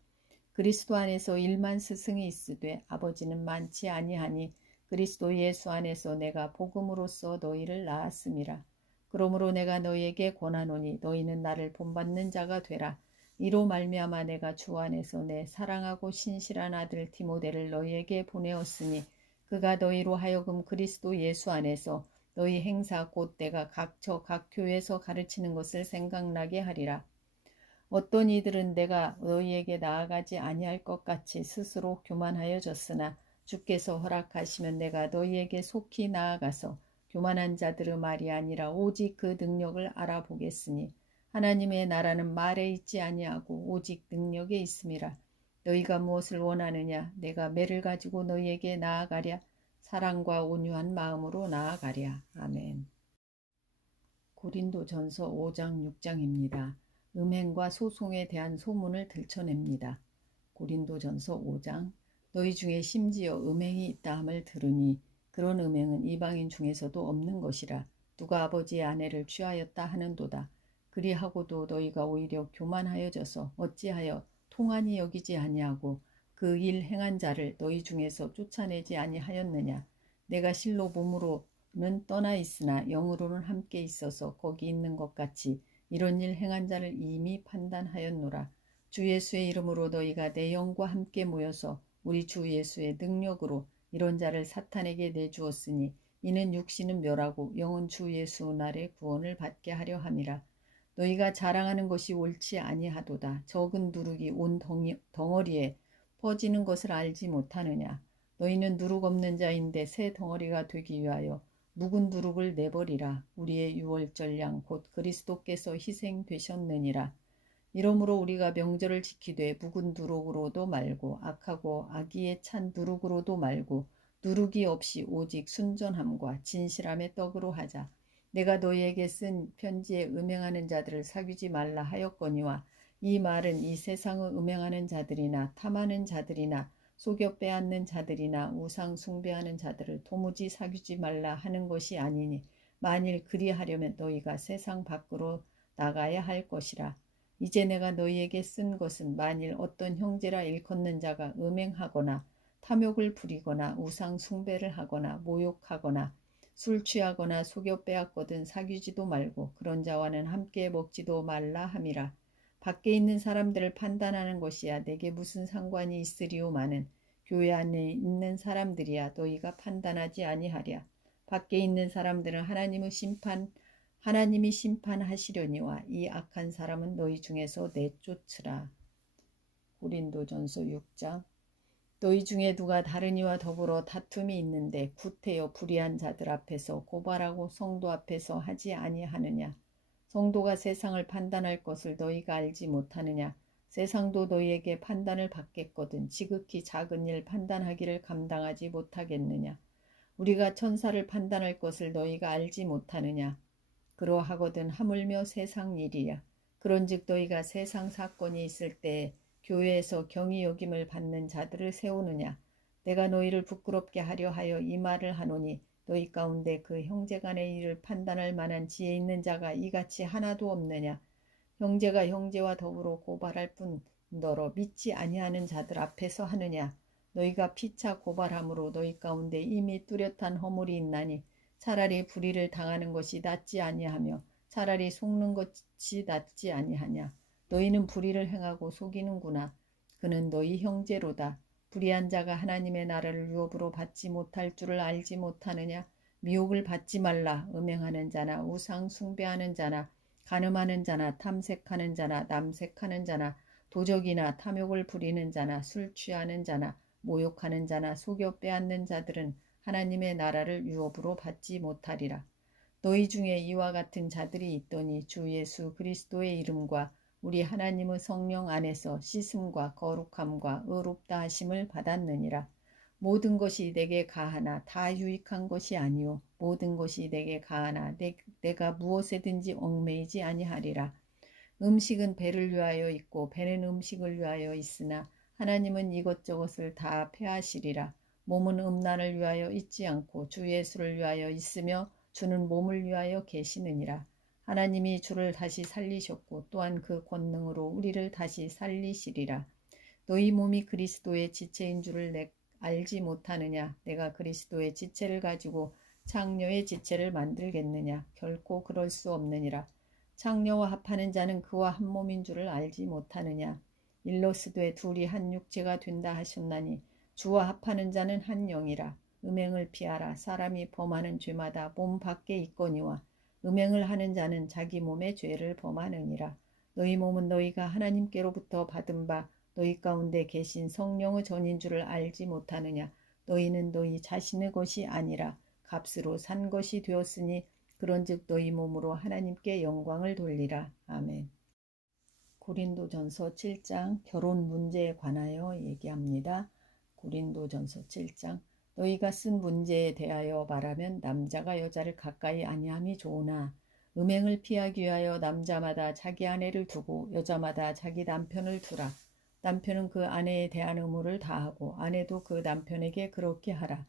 그리스도 안에서 일만 스승이 있으되 아버지는 많지 아니하니 그리스도 예수 안에서 내가 복음으로써 너희를 낳았음이라. 그러므로 내가 너희에게 권하노니 너희는 나를 본받는 자가 되라. 이로 말미암아 내가 주 안에서 내 사랑하고 신실한 아들 디모데를 너희에게 보내었으니 그가 너희로 하여금 그리스도 예수 안에서 너희 행사 곧 내가 각처 각 교회에서 가르치는 것을 생각나게 하리라. 어떤 이들은 내가 너희에게 나아가지 아니할 것 같이 스스로 교만하여졌으나 주께서 허락하시면 내가 너희에게 속히 나아가서 교만한 자들의 말이 아니라 오직 그 능력을 알아보겠으니 하나님의 나라는 말에 있지 아니하고 오직 능력에 있음이라. 너희가 무엇을 원하느냐? 내가 매를 가지고 너희에게 나아가랴. 사랑과 온유한 마음으로 나아가랴. 아멘. 고린도전서 5장 6장입니다. 음행과 소송에 대한 소문을 들춰냅니다. 고린도전서 5장 너희 중에 심지어 음행이 있다 함을 들으니 그런 음행은 이방인 중에서도 없는 것이라. 누가 아버지의 아내를 취하였다 하는도다. 그리하고도 너희가 오히려 교만하여져서 어찌하여 통한이 여기지 아니하고 그 일 행한 자를 너희 중에서 쫓아내지 아니하였느냐. 내가 실로 몸으로는 떠나 있으나 영으로는 함께 있어서 거기 있는 것 같이 이런 일 행한 자를 이미 판단하였노라. 주 예수의 이름으로 너희가 내 영과 함께 모여서 우리 주 예수의 능력으로 이런 자를 사탄에게 내주었으니 이는 육신은 멸하고 영은 주 예수 날에 구원을 받게 하려 함이라. 너희가 자랑하는 것이 옳지 아니하도다. 적은 누룩이 온 덩어리에 퍼지는 것을 알지 못하느냐. 너희는 누룩 없는 자인데 새 덩어리가 되기 위하여 묵은 누룩을 내버리라. 우리의 유월절 양 곧 그리스도께서 희생되셨느니라. 이러므로 우리가 명절을 지키되 묵은 누룩으로도 말고 악하고 악의에 찬 누룩으로도 말고 누룩이 없이 오직 순전함과 진실함의 떡으로 하자. 내가 너희에게 쓴 편지에 음행하는 자들을 사귀지 말라 하였거니와 이 말은 이 세상의 음행하는 자들이나 탐하는 자들이나 속여 빼앗는 자들이나 우상 숭배하는 자들을 도무지 사귀지 말라 하는 것이 아니니 만일 그리하려면 너희가 세상 밖으로 나가야 할 것이라. 이제 내가 너희에게 쓴 것은 만일 어떤 형제라 일컫는 자가 음행하거나 탐욕을 부리거나 우상 숭배를 하거나 모욕하거나 술 취하거나 속여 빼앗거든 사귀지도 말고 그런 자와는 함께 먹지도 말라 함이라. 밖에 있는 사람들을 판단하는 것이야 내게 무슨 상관이 있으리오마는 교회 안에 있는 사람들이야 너희가 판단하지 아니하랴. 밖에 있는 사람들은 하나님이 심판하시려니와 이 악한 사람은 너희 중에서 내쫓으라. 고린도전서 6장 너희 중에 누가 다른 이와 더불어 다툼이 있는데 구태여 불의한 자들 앞에서 고발하고 성도 앞에서 하지 아니하느냐. 성도가 세상을 판단할 것을 너희가 알지 못하느냐. 세상도 너희에게 판단을 받겠거든 지극히 작은 일 판단하기를 감당하지 못하겠느냐. 우리가 천사를 판단할 것을 너희가 알지 못하느냐. 그러하거든 하물며 세상 일이야. 그런즉 너희가 세상 사건이 있을 때에 교회에서 경히 여김을 받는 자들을 세우느냐. 내가 너희를 부끄럽게 하려 하여 이 말을 하노니 너희 가운데 그 형제간의 일을 판단할 만한 지혜 있는 자가 이같이 하나도 없느냐. 형제가 형제와 더불어 고발할 뿐 너로 믿지 아니하는 자들 앞에서 하느냐. 너희가 피차 고발함으로 너희 가운데 이미 뚜렷한 허물이 있나니 차라리 불의를 당하는 것이 낫지 아니하며 차라리 속는 것이 낫지 아니하냐. 너희는 불의를 행하고 속이는구나. 그는 너희 형제로다. 불의한 자가 하나님의 나라를 유업으로 받지 못할 줄을 알지 못하느냐. 미혹을 받지 말라. 음행하는 자나 우상 숭배하는 자나 간음하는 자나 탐색하는 자나 남색하는 자나 도적이나 탐욕을 부리는 자나 술 취하는 자나 모욕하는 자나 속여 빼앗는 자들은 하나님의 나라를 유업으로 받지 못하리라. 너희 중에 이와 같은 자들이 있더니 주 예수 그리스도의 이름과 우리 하나님의 성령 안에서 씻음과 거룩함과 의롭다 하심을 받았느니라. 모든 것이 내게 가하나 다 유익한 것이 아니요 모든 것이 내게 가하나 내가 무엇에든지 얽매이지 아니하리라. 음식은 배를 위하여 있고 배는 음식을 위하여 있으나 하나님은 이것저것을 다 패하시리라. 몸은 음란을 위하여 있지 않고 주 예수를 위하여 있으며 주는 몸을 위하여 계시느니라. 하나님이 주를 다시 살리셨고 또한 그 권능으로 우리를 다시 살리시리라. 너희 몸이 그리스도의 지체인 줄을 알지 못하느냐. 내가 그리스도의 지체를 가지고 창녀의 지체를 만들겠느냐. 결코 그럴 수 없느니라. 창녀와 합하는 자는 그와 한 몸인 줄을 알지 못하느냐. 일러스되 둘이 한 육체가 된다 하셨나니 주와 합하는 자는 한 영이라. 음행을 피하라. 사람이 범하는 죄마다 몸 밖에 있거니와 음행을 하는 자는 자기 몸의 죄를 범하느니라. 너희 몸은 너희가 하나님께로부터 받은 바 너희 가운데 계신 성령의 전인 줄을 알지 못하느냐. 너희는 너희 자신의 것이 아니라 값으로 산 것이 되었으니 그런즉 너희 몸으로 하나님께 영광을 돌리라. 아멘. 고린도전서 7장 결혼 문제에 관하여 얘기합니다. 고린도전서 7장 너희가 쓴 문제에 대하여 말하면 남자가 여자를 가까이 아니함이 좋으나 음행을 피하기 위하여 남자마다 자기 아내를 두고 여자마다 자기 남편을 두라. 남편은 그 아내에 대한 의무를 다하고 아내도 그 남편에게 그렇게 하라.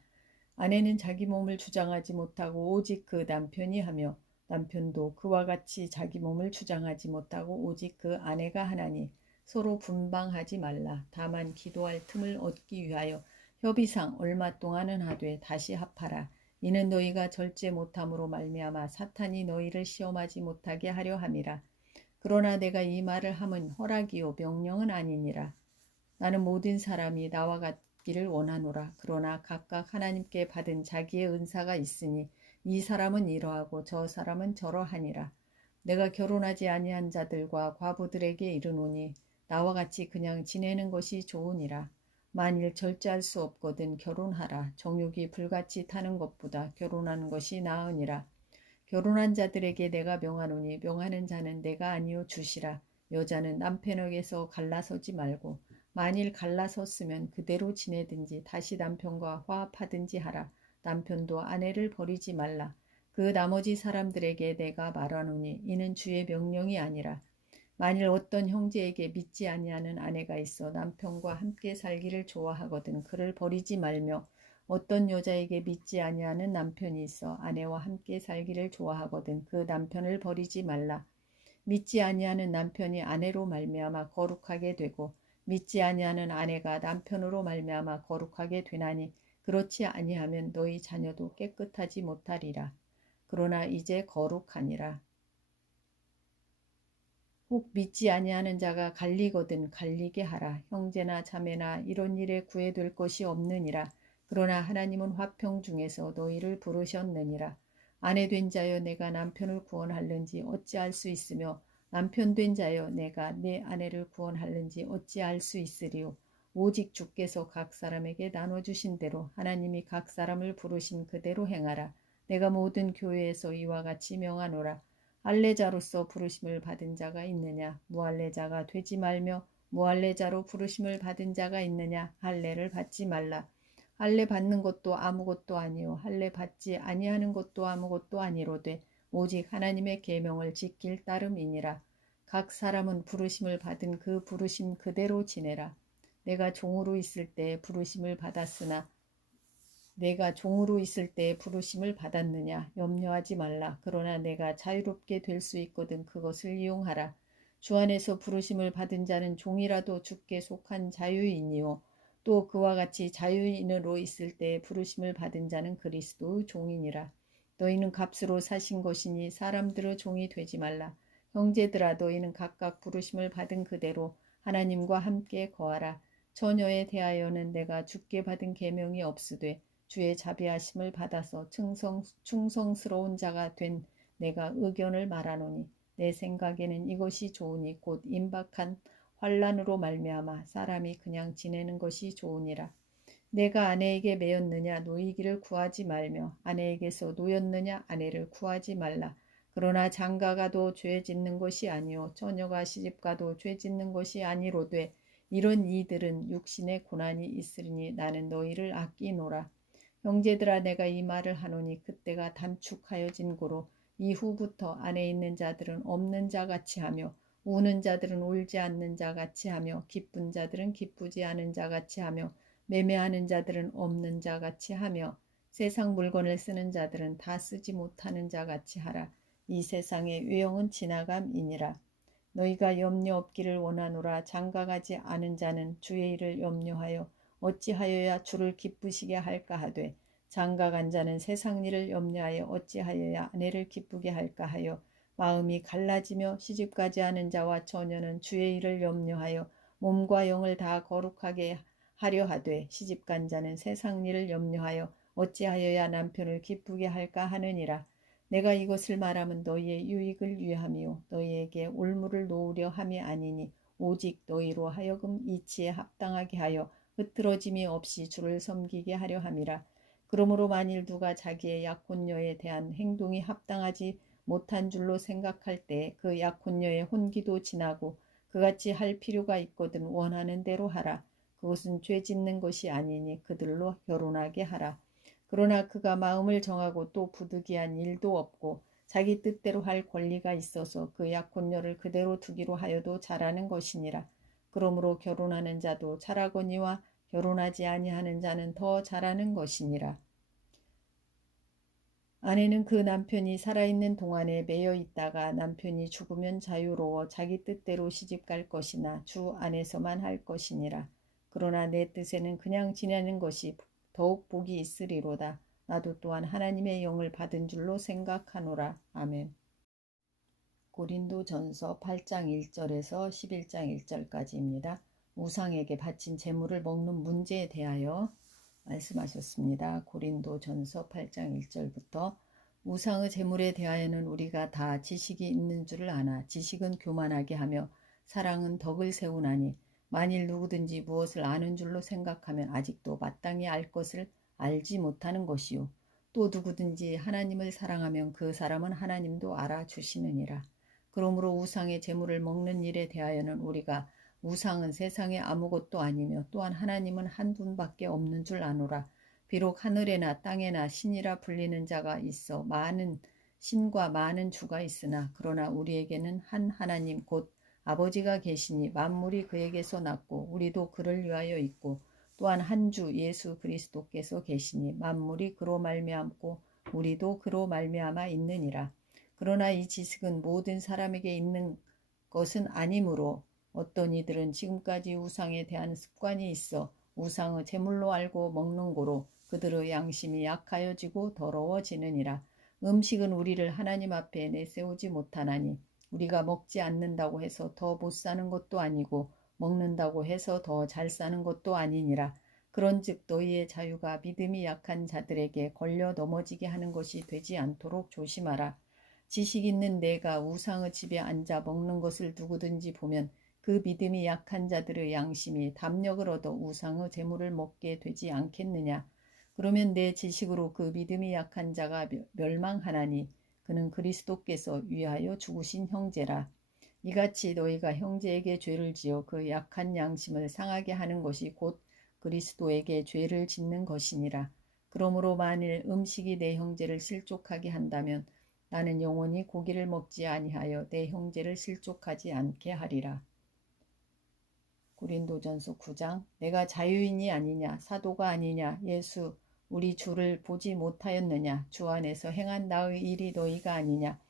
아내는 자기 몸을 주장하지 못하고 오직 그 남편이 하며 남편도 그와 같이 자기 몸을 주장하지 못하고 오직 그 아내가 하나니 서로 분방하지 말라. 다만 기도할 틈을 얻기 위하여 협의상 얼마 동안은 하되 다시 합하라. 이는 너희가 절제 못함으로 말미암아 사탄이 너희를 시험하지 못하게 하려 함이라. 그러나 내가 이 말을 함은 허락이요 명령은 아니니라. 나는 모든 사람이 나와 같기를 원하노라. 그러나 각각 하나님께 받은 자기의 은사가 있으니 이 사람은 이러하고 저 사람은 저러하니라. 내가 결혼하지 아니한 자들과 과부들에게 이르노니 나와 같이 그냥 지내는 것이 좋으니라. 만일 절제할 수 없거든 결혼하라. 정욕이 불같이 타는 것보다 결혼하는 것이 나으니라. 결혼한 자들에게 내가 명하노니 명하는 자는 내가 아니요 주시라. 여자는 남편에게서 갈라서지 말고 만일 갈라섰으면 그대로 지내든지 다시 남편과 화합하든지 하라. 남편도 아내를 버리지 말라. 그 나머지 사람들에게 내가 말하노니 이는 주의 명령이 아니라 만일 어떤 형제에게 믿지 아니하는 아내가 있어 남편과 함께 살기를 좋아하거든 그를 버리지 말며 어떤 여자에게 믿지 아니하는 남편이 있어 아내와 함께 살기를 좋아하거든 그 남편을 버리지 말라. 믿지 아니하는 남편이 아내로 말미암아 거룩하게 되고 믿지 아니하는 아내가 남편으로 말미암아 거룩하게 되나니 그렇지 아니하면 너희 자녀도 깨끗하지 못하리라. 그러나 이제 거룩하니라. 혹 믿지 아니하는 자가 갈리거든 갈리게 하라. 형제나 자매나 이런 일에 구애될 것이 없느니라. 그러나 하나님은 화평 중에서 너희를 부르셨느니라. 아내 된 자여 내가 남편을 구원할는지 어찌할 수 있으며 남편 된 자여 내가 내 아내를 구원할는지 어찌할 수 있으리요. 오직 주께서 각 사람에게 나눠주신 대로 하나님이 각 사람을 부르신 그대로 행하라. 내가 모든 교회에서 이와 같이 명하노라. 할례자로서 부르심을 받은 자가 있느냐? 무할례자가 되지 말며 무할례자로 부르심을 받은 자가 있느냐? 할례를 받지 말라. 할례 받는 것도 아무것도 아니요 할례 받지 아니하는 것도 아무것도 아니로되 오직 하나님의 계명을 지킬 따름이니라. 각 사람은 부르심을 받은 그 부르심 그대로 지내라. 내가 종으로 있을 때 부르심을 받았으나 내가 종으로 있을 때 부르심을 받았느냐? 염려하지 말라. 그러나 내가 자유롭게 될 수 있거든 그것을 이용하라. 주 안에서 부르심을 받은 자는 종이라도 주께 속한 자유인이요 또 그와 같이 자유인으로 있을 때 부르심을 받은 자는 그리스도의 종이니라. 너희는 값으로 사신 것이니 사람들의 종이 되지 말라. 형제들아 너희는 각각 부르심을 받은 그대로 하나님과 함께 거하라. 처녀에 대하여는 내가 주께 받은 계명이 없으되 주의 자비하심을 받아서 충성스러운 자가 된 내가 의견을 말하노니 내 생각에는 이것이 좋으니 곧 임박한 환난으로 말미암아 사람이 그냥 지내는 것이 좋으니라. 내가 아내에게 매였느냐 노이기를 구하지 말며 아내에게서 노였느냐 아내를 구하지 말라. 그러나 장가가도 죄 짓는 것이 아니요 처녀가 시집가도 죄 짓는 것이 아니로되 이런 이들은 육신의 고난이 있으리니 나는 너희를 아끼노라. 형제들아 내가 이 말을 하노니 그때가 단축하여진 고로 이후부터 안에 있는 자들은 없는 자 같이 하며 우는 자들은 울지 않는 자 같이 하며 기쁜 자들은 기쁘지 않은 자 같이 하며 매매하는 자들은 없는 자 같이 하며 세상 물건을 쓰는 자들은 다 쓰지 못하는 자 같이 하라. 이 세상의 유형은 지나감이니라. 너희가 염려 없기를 원하노라. 장가가지 않은 자는 주의 일을 염려하여 어찌하여야 주를 기쁘시게 할까 하되 장가간 자는 세상 일을 염려하여 어찌하여야 아내를 기쁘게 할까 하여 마음이 갈라지며 시집가지 않은 자와 처녀는 주의 일을 염려하여 몸과 영을 다 거룩하게 하려 하되 시집간 자는 세상 일을 염려하여 어찌하여야 남편을 기쁘게 할까 하느니라. 내가 이것을 말하면 너희의 유익을 위함이요 너희에게 올무를 놓으려 함이 아니니 오직 너희로 하여금 이치에 합당하게 하여 흐트러짐이 없이 주를 섬기게 하려 함이라. 그러므로 만일 누가 자기의 약혼녀에 대한 행동이 합당하지 못한 줄로 생각할 때 그 약혼녀의 혼기도 지나고 그같이 할 필요가 있거든 원하는 대로 하라. 그것은 죄 짓는 것이 아니니 그들로 결혼하게 하라. 그러나 그가 마음을 정하고 또 부득이한 일도 없고 자기 뜻대로 할 권리가 있어서 그 약혼녀를 그대로 두기로 하여도 잘하는 것이니라. 그러므로 결혼하는 자도 잘하거니와 결혼하지 아니하는 자는 더 잘하는 것이니라. 아내는 그 남편이 살아있는 동안에 매여 있다가 남편이 죽으면 자유로워 자기 뜻대로 시집갈 것이나 주 안에서만 할 것이니라. 그러나 내 뜻에는 그냥 지내는 것이 더욱 복이 있으리로다. 나도 또한 하나님의 영을 받은 줄로 생각하노라. 아멘. 고린도전서 8장 1절에서 11장 1절까지입니다. 우상에게 바친 제물을 먹는 문제에 대하여 말씀하셨습니다. 고린도전서 8장 1절부터 우상의 제물에 대하여는 우리가 다 지식이 있는 줄을 아나 지식은 교만하게 하며 사랑은 덕을 세우나니 만일 누구든지 무엇을 아는 줄로 생각하면 아직도 마땅히 알 것을 알지 못하는 것이요 또 누구든지 하나님을 사랑하면 그 사람은 하나님도 알아주시느니라. 그러므로 우상의 제물을 먹는 일에 대하여는 우리가 우상은 세상에 아무것도 아니며 또한 하나님은 한 분밖에 없는 줄 아노라. 비록 하늘에나 땅에나 신이라 불리는 자가 있어 많은 신과 많은 주가 있으나 그러나 우리에게는 한 하나님 곧 아버지가 계시니 만물이 그에게서 났고 우리도 그를 위하여 있고 또한 한 주 예수 그리스도께서 계시니 만물이 그로 말미암고 우리도 그로 말미암아 있느니라. 그러나 이 지식은 모든 사람에게 있는 것은 아니므로 어떤 이들은 지금까지 우상에 대한 습관이 있어 우상의 제물로 알고 먹는 고로 그들의 양심이 약하여지고 더러워지느니라. 음식은 우리를 하나님 앞에 내세우지 못하나니 우리가 먹지 않는다고 해서 더 못 사는 것도 아니고 먹는다고 해서 더 잘 사는 것도 아니니라. 그런즉 너희의 자유가 믿음이 약한 자들에게 걸려 넘어지게 하는 것이 되지 않도록 조심하라. 지식 있는 내가 우상의 집에 앉아 먹는 것을 누구든지 보면 그 믿음이 약한 자들의 양심이 담력을 얻어 우상의 재물을 먹게 되지 않겠느냐. 그러면 내 지식으로 그 믿음이 약한 자가 멸망하나니 그는 그리스도께서 위하여 죽으신 형제라. 이같이 너희가 형제에게 죄를 지어 그 약한 양심을 상하게 하는 것이 곧 그리스도에게 죄를 짓는 것이니라. 그러므로 만일 음식이 내 형제를 실족하게 한다면 나는 영원히 고기를 먹지 아니하여 내 형제를 실족하지 않게 하리라. 고린도전서 9장 내가 자유인이 아니냐 사도가 아니냐 예수 우리 주를 보지 못하였느냐 주 안에서 행한 나의 일이 너희가 아니냐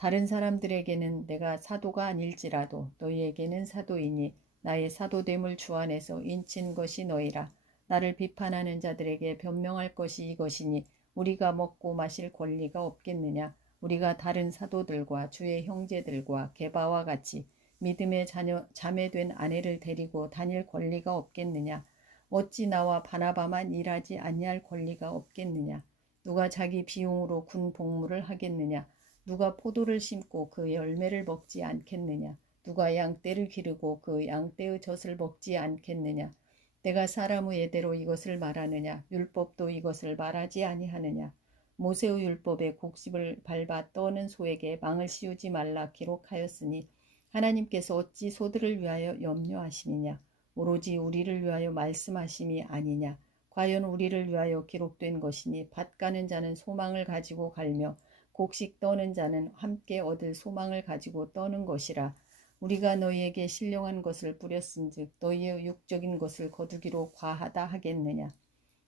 다른 사람들에게는 내가 사도가 아닐지라도 너희에게는 사도이니 나의 사도됨을 주 안에서 인친 것이 너희라. 나를 비판하는 자들에게 변명할 것이 이것이니 우리가 먹고 마실 권리가 없겠느냐. 우리가 다른 사도들과 주의 형제들과 게바와 같이 믿음의 자매된 아내를 데리고 다닐 권리가 없겠느냐. 어찌 나와 바나바만 일하지 아니할 권리가 없겠느냐. 누가 자기 비용으로 군 복무를 하겠느냐. 누가 포도를 심고 그 열매를 먹지 않겠느냐. 누가 양떼를 기르고 그 양떼의 젖을 먹지 않겠느냐. 내가 사람의 예대로 이것을 말하느냐. 율법도 이것을 말하지 아니하느냐. 모세의 율법에 곡식을 밟아 떠는 소에게 망을 씌우지 말라 기록하였으니 하나님께서 어찌 소들을 위하여 염려하시느냐. 오로지 우리를 위하여 말씀하심이 아니냐. 과연 우리를 위하여 기록된 것이니 밭 가는 자는 소망을 가지고 갈며 곡식 떠는 자는 함께 얻을 소망을 가지고 떠는 것이라. 우리가 너희에게 신령한 것을 뿌렸은즉 너희의 육적인 것을 거두기로 과하다 하겠느냐.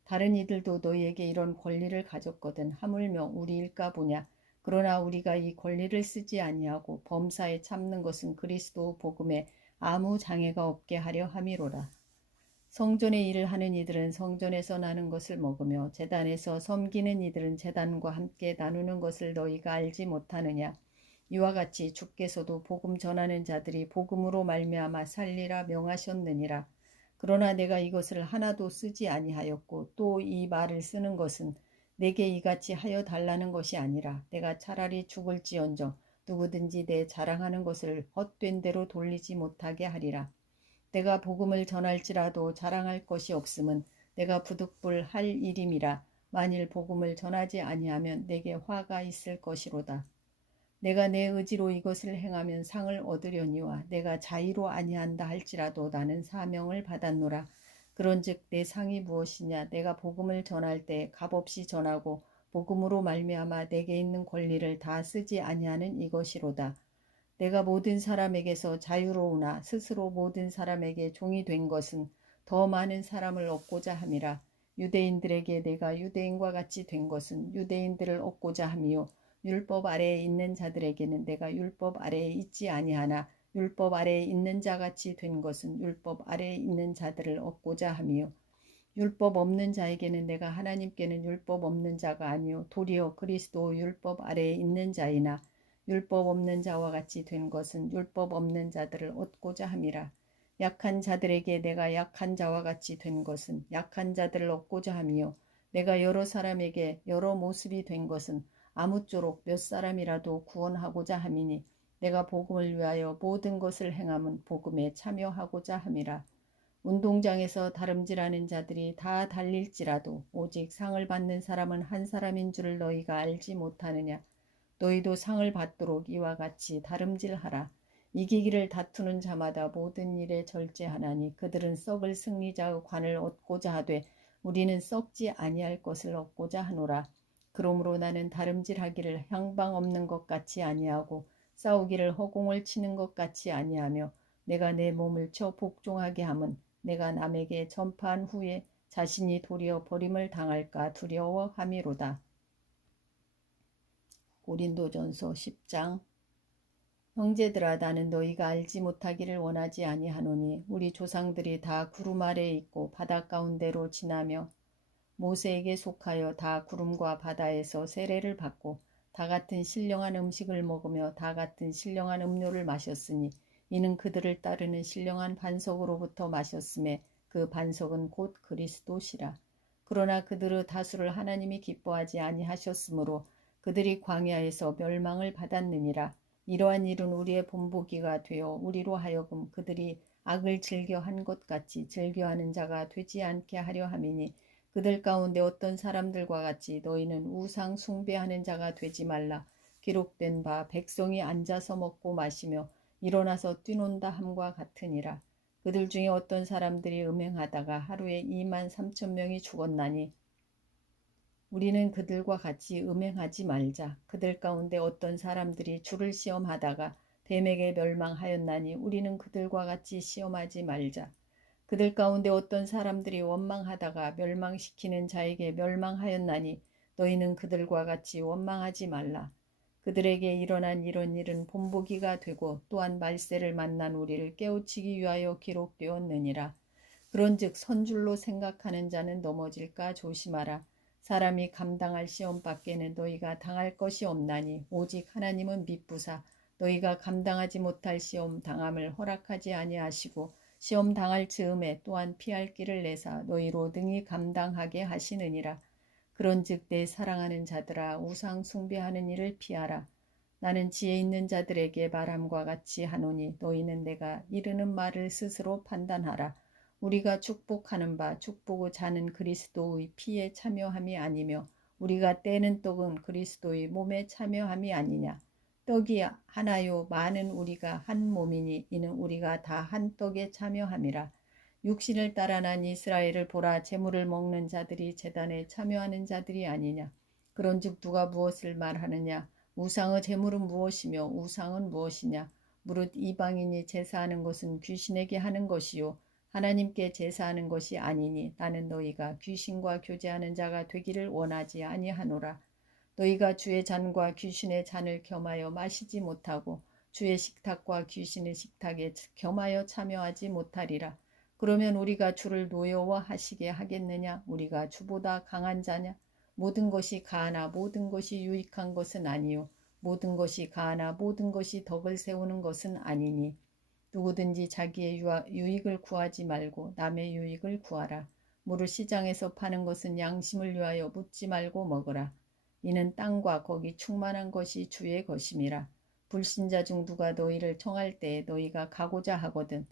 다른 이들도 너희에게 이런 권리를 가졌거든 하물며 우리일까 보냐. 그러나 우리가 이 권리를 쓰지 아니하고 범사에 참는 것은 그리스도 복음에 아무 장애가 없게 하려 함이로라. 성전의 일을 하는 이들은 성전에서 나는 것을 먹으며 제단에서 섬기는 이들은 제단과 함께 나누는 것을 너희가 알지 못하느냐. 이와 같이 주께서도 복음 전하는 자들이 복음으로 말미암아 살리라 명하셨느니라. 그러나 내가 이것을 하나도 쓰지 아니하였고 또 이 말을 쓰는 것은 내게 이같이 하여 달라는 것이 아니라 내가 차라리 죽을지언정 누구든지 내 자랑하는 것을 헛된 대로 돌리지 못하게 하리라. 내가 복음을 전할지라도 자랑할 것이 없음은 내가 부득불 할 일임이라. 만일 복음을 전하지 아니하면 내게 화가 있을 것이로다. 내가 내 의지로 이것을 행하면 상을 얻으려니와 내가 자의로 아니한다 할지라도 나는 사명을 받았노라. 그런즉 내 상이 무엇이냐. 내가 복음을 전할 때 값없이 전하고 복음으로 말미암아 내게 있는 권리를 다 쓰지 아니하는 이것이로다. 내가 모든 사람에게서 자유로우나 스스로 모든 사람에게 종이 된 것은 더 많은 사람을 얻고자 함이라. 유대인들에게 내가 유대인과 같이 된 것은 유대인들을 얻고자 함이요 율법 아래에 있는 자들에게는 내가 율법 아래에 있지 아니하나 율법 아래에 있는 자같이 된 것은 율법 아래에 있는 자들을 얻고자 함이요 율법 없는 자에게는 내가 하나님께는 율법 없는 자가 아니요 도리어 그리스도 율법 아래에 있는 자이나 율법 없는 자와 같이 된 것은 율법 없는 자들을 얻고자 함이라. 약한 자들에게 내가 약한 자와 같이 된 것은 약한 자들을 얻고자 함이요 내가 여러 사람에게 여러 모습이 된 것은 아무쪼록 몇 사람이라도 구원하고자 함이니 내가 복음을 위하여 모든 것을 행함은 복음에 참여하고자 함이라. 운동장에서 다름질하는 자들이 다 달릴지라도 오직 상을 받는 사람은 한 사람인 줄을 너희가 알지 못하느냐. 너희도 상을 받도록 이와 같이 다름질하라. 이기기를 다투는 자마다 모든 일에 절제하나니 그들은 썩을 승리자의 관을 얻고자 하되 우리는 썩지 아니할 것을 얻고자 하노라. 그러므로 나는 다름질하기를 향방 없는 것 같이 아니하고 싸우기를 허공을 치는 것 같이 아니하며 내가 내 몸을 쳐 복종하게 함은 내가 남에게 전파한 후에 자신이 도리어 버림을 당할까 두려워함이로다. 고린도전서 10장. 형제들아 나는 너희가 알지 못하기를 원하지 아니하노니 우리 조상들이 다 구름 아래에 있고 바다 가운데로 지나며 모세에게 속하여 다 구름과 바다에서 세례를 받고 다 같은 신령한 음식을 먹으며 다 같은 신령한 음료를 마셨으니 이는 그들을 따르는 신령한 반석으로부터 마셨음에 그 반석은 곧 그리스도시라. 그러나 그들의 다수를 하나님이 기뻐하지 아니하셨으므로 그들이 광야에서 멸망을 받았느니라. 이러한 일은 우리의 본보기가 되어 우리로 하여금 그들이 악을 즐겨한 것 같이 즐겨하는 자가 되지 않게 하려 함이니 그들 가운데 어떤 사람들과 같이 너희는 우상 숭배하는 자가 되지 말라. 기록된 바 백성이 앉아서 먹고 마시며 일어나서 뛰논다 함과 같으니라. 그들 중에 어떤 사람들이 음행하다가 하루에 2만 3천 명이 죽었나니 우리는 그들과 같이 음행하지 말자. 그들 가운데 어떤 사람들이 주를 시험하다가 뱀에게 멸망하였나니 우리는 그들과 같이 시험하지 말자. 그들 가운데 어떤 사람들이 원망하다가 멸망시키는 자에게 멸망하였나니 너희는 그들과 같이 원망하지 말라. 그들에게 일어난 이런 일은 본보기가 되고 또한 말세를 만난 우리를 깨우치기 위하여 기록되었느니라. 그런즉 선줄로 생각하는 자는 넘어질까 조심하라. 사람이 감당할 시험 밖에는 너희가 당할 것이 없나니 오직 하나님은 미쁘사 너희가 감당하지 못할 시험 당함을 허락하지 아니하시고 시험 당할 즈음에 또한 피할 길을 내사 너희로 능히 감당하게 하시느니라. 그런즉 내 사랑하는 자들아 우상 숭배하는 일을 피하라. 나는 지혜 있는 자들에게 말함과 같이 하노니 너희는 내가 이르는 말을 스스로 판단하라. 우리가 축복하는 바 축복의 자는 그리스도의 피에 참여함이 아니며 우리가 떼는 떡은 그리스도의 몸에 참여함이 아니냐. 떡이 하나요 많은 우리가 한 몸이니 이는 우리가 다 한 떡에 참여함이라. 육신을 따라 난 이스라엘을 보라. 제물을 먹는 자들이 제단에 참여하는 자들이 아니냐. 그런즉 누가 무엇을 말하느냐. 우상의 제물은 무엇이며 우상은 무엇이냐. 무릇 이방인이 제사하는 것은 귀신에게 하는 것이요 하나님께 제사하는 것이 아니니 나는 너희가 귀신과 교제하는 자가 되기를 원하지 아니하노라. 너희가 주의 잔과 귀신의 잔을 겸하여 마시지 못하고 주의 식탁과 귀신의 식탁에 겸하여 참여하지 못하리라. 그러면 우리가 주를 노여워하시게 하겠느냐. 우리가 주보다 강한 자냐. 모든 것이 가하나 모든 것이 유익한 것은 아니요 모든 것이 가하나 모든 것이 덕을 세우는 것은 아니니 누구든지 자기의 유익을 구하지 말고 남의 유익을 구하라. 무릇 시장에서 파는 것은 양심을 위하여 묻지 말고 먹으라. 이는 땅과 거기 충만한 것이 주의 것임이라. 불신자 중 누가 너희를 청할 때에 너희가 가고자 하거든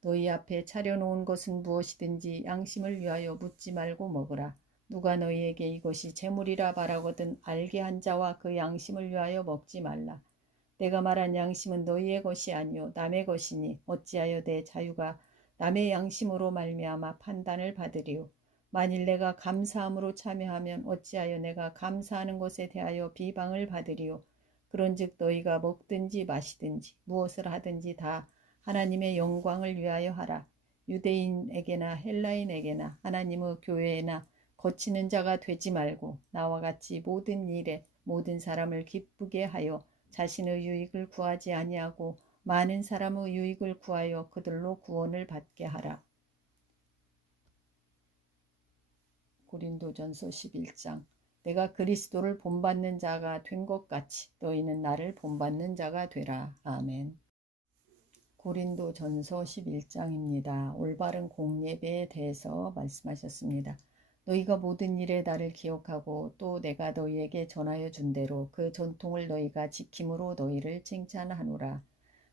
너희 앞에 차려놓은 것은 무엇이든지 양심을 위하여 묻지 말고 먹으라. 누가 너희에게 이것이 재물이라 말하거든 알게 한 자와 그 양심을 위하여 먹지 말라. 내가 말한 양심은 너희의 것이 아니요 남의 것이니 어찌하여 내 자유가 남의 양심으로 말미암아 판단을 받으리요. 만일 내가 감사함으로 참여하면 어찌하여 내가 감사하는 것에 대하여 비방을 받으리요. 그런즉 너희가 먹든지 마시든지 무엇을 하든지 다 하나님의 영광을 위하여 하라. 유대인에게나 헬라인에게나 하나님의 교회에나 거치는 자가 되지 말고 나와 같이 모든 일에 모든 사람을 기쁘게 하여 자신의 유익을 구하지 아니하고 많은 사람의 유익을 구하여 그들로 구원을 받게 하라. 고린도전서 11장. 내가 그리스도를 본받는 자가 된 것 같이 너희는 나를 본받는 자가 되라. 아멘. 고린도전서 11장입니다. 올바른 공예배에 대해서 말씀하셨습니다. 너희가 모든 일에 나를 기억하고 또 내가 너희에게 전하여 준 대로 그 전통을 너희가 지킴으로 너희를 칭찬하노라.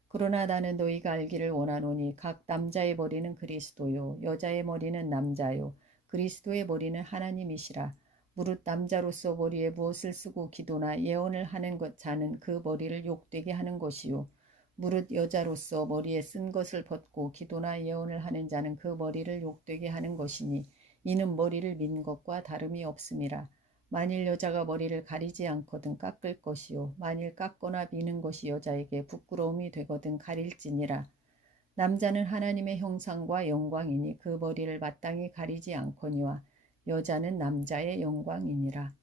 그러나 나는 너희가 알기를 원하노니 각 남자의 머리는 그리스도요 여자의 머리는 남자요 그리스도의 머리는 하나님이시라. 무릇 남자로서 머리에 무엇을 쓰고 기도나 예언을 하는 것 자는 그 머리를 욕되게 하는 것이요 무릇 여자로서 머리에 쓴 것을 벗고 기도나 예언을 하는 자는 그 머리를 욕되게 하는 것이니 이는 머리를 민 것과 다름이 없음이라. 만일 여자가 머리를 가리지 않거든 깎을 것이요 만일 깎거나 미는 것이 여자에게 부끄러움이 되거든 가릴지니라. 남자는 하나님의 형상과 영광이니 그 머리를 마땅히 가리지 않거니와 여자는 남자의 영광이니라.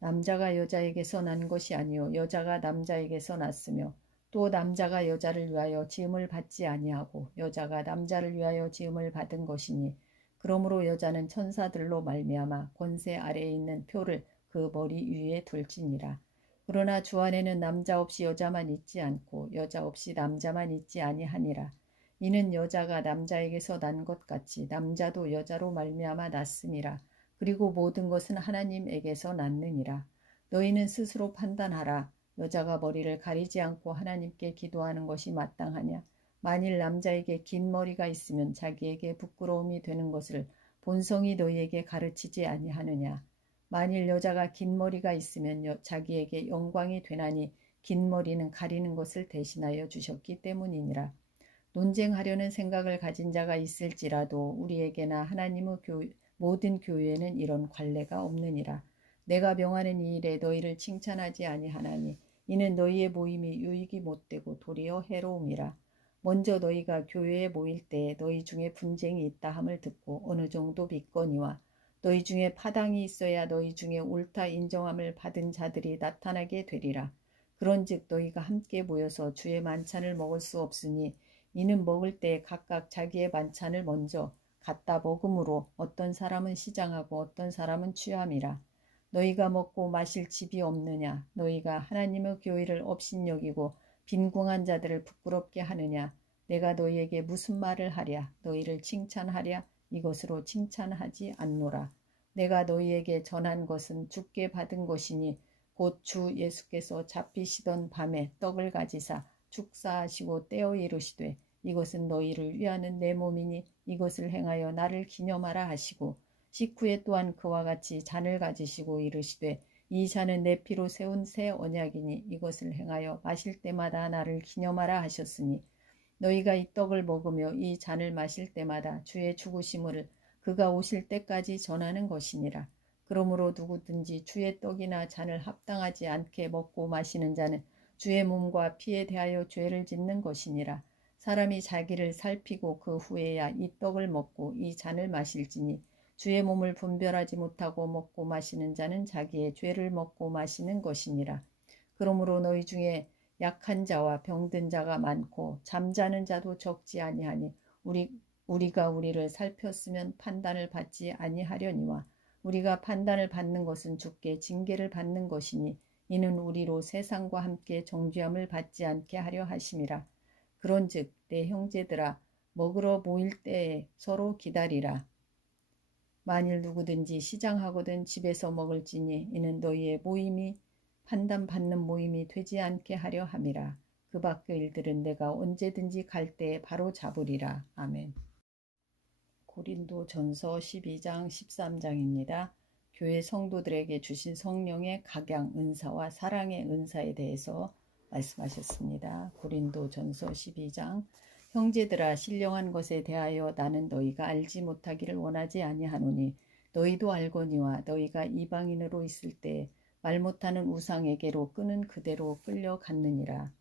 남자가 여자에게서 난 것이 아니요 여자가 남자에게서 났으며 또 남자가 여자를 위하여 지음을 받지 아니하고 여자가 남자를 위하여 지음을 받은 것이니 그러므로 여자는 천사들로 말미암아 권세 아래에 있는 표를 그 머리 위에 둘지니라. 그러나 주 안에는 남자 없이 여자만 있지 않고 여자 없이 남자만 있지 아니하니라. 이는 여자가 남자에게서 난 것 같이 남자도 여자로 말미암아 났음이라. 그리고 모든 것은 하나님에게서 났느니라. 너희는 스스로 판단하라. 여자가 머리를 가리지 않고 하나님께 기도하는 것이 마땅하냐. 만일 남자에게 긴 머리가 있으면 자기에게 부끄러움이 되는 것을 본성이 너희에게 가르치지 아니하느냐. 만일 여자가 긴 머리가 있으면 자기에게 영광이 되나니 긴 머리는 가리는 것을 대신하여 주셨기 때문이니라. 논쟁하려는 생각을 가진 자가 있을지라도 우리에게나 하나님의 모든 교회에는 이런 관례가 없느니라. 내가 명하는 이 일에 너희를 칭찬하지 아니하나니 이는 너희의 모임이 유익이 못되고 도리어 해로움이라. 먼저 너희가 교회에 모일 때에 너희 중에 분쟁이 있다 함을 듣고 어느 정도 믿거니와 너희 중에 파당이 있어야 너희 중에 옳다 인정함을 받은 자들이 나타나게 되리라. 그런즉 너희가 함께 모여서 주의 만찬을 먹을 수 없으니 이는 먹을 때 각각 자기의 만찬을 먼저 갖다 먹음으로 어떤 사람은 시장하고 어떤 사람은 취함이라. 너희가 먹고 마실 집이 없느냐? 너희가 하나님의 교회를 업신여기고 빈궁한 자들을 부끄럽게 하느냐? 내가 너희에게 무슨 말을 하랴? 너희를 칭찬하랴? 이것으로 칭찬하지 않노라. 내가 너희에게 전한 것은 주께 받은 것이니 곧 주 예수께서 잡히시던 밤에 떡을 가지사 축사하시고 떼어 이르시되 이것은 너희를 위하는 내 몸이니 이것을 행하여 나를 기념하라 하시고 식후에 또한 그와 같이 잔을 가지시고 이르시되 이 잔은 내 피로 세운 새 언약이니 이것을 행하여 마실 때마다 나를 기념하라 하셨으니 너희가 이 떡을 먹으며 이 잔을 마실 때마다 주의 죽으심을 그가 오실 때까지 전하는 것이니라. 그러므로 누구든지 주의 떡이나 잔을 합당하지 않게 먹고 마시는 자는 주의 몸과 피에 대하여 죄를 짓는 것이니라. 사람이 자기를 살피고 그 후에야 이 떡을 먹고 이 잔을 마실지니 주의 몸을 분별하지 못하고 먹고 마시는 자는 자기의 죄를 먹고 마시는 것이니라. 그러므로 너희 중에 약한 자와 병든 자가 많고 잠자는 자도 적지 아니하니 우리가 우리를 살폈으면 판단을 받지 아니하려니와 우리가 판단을 받는 것은 주께 징계를 받는 것이니 이는 우리로 세상과 함께 정죄함을 받지 않게 하려 하심이라. 그런즉 내 형제들아 먹으러 모일 때에 서로 기다리라. 만일 누구든지 시장하거든 집에서 먹을지니 이는 너희의 모임이 판단받는 모임이 되지 않게 하려 함이라. 그 밖의 일들은 내가 언제든지 갈 때에 바로 잡으리라. 아멘. 고린도 전서 12장 13장입니다. 교회 성도들에게 주신 성령의 각양 은사와 사랑의 은사에 대해서 말씀하셨습니다. 고린도 전서 12장 형제들아 신령한 것에 대하여 나는 너희가 알지 못하기를 원하지 아니하노니 너희도 알거니와 너희가 이방인으로 있을 때 말 못하는 우상에게로 끄는 그대로 끌려갔느니라.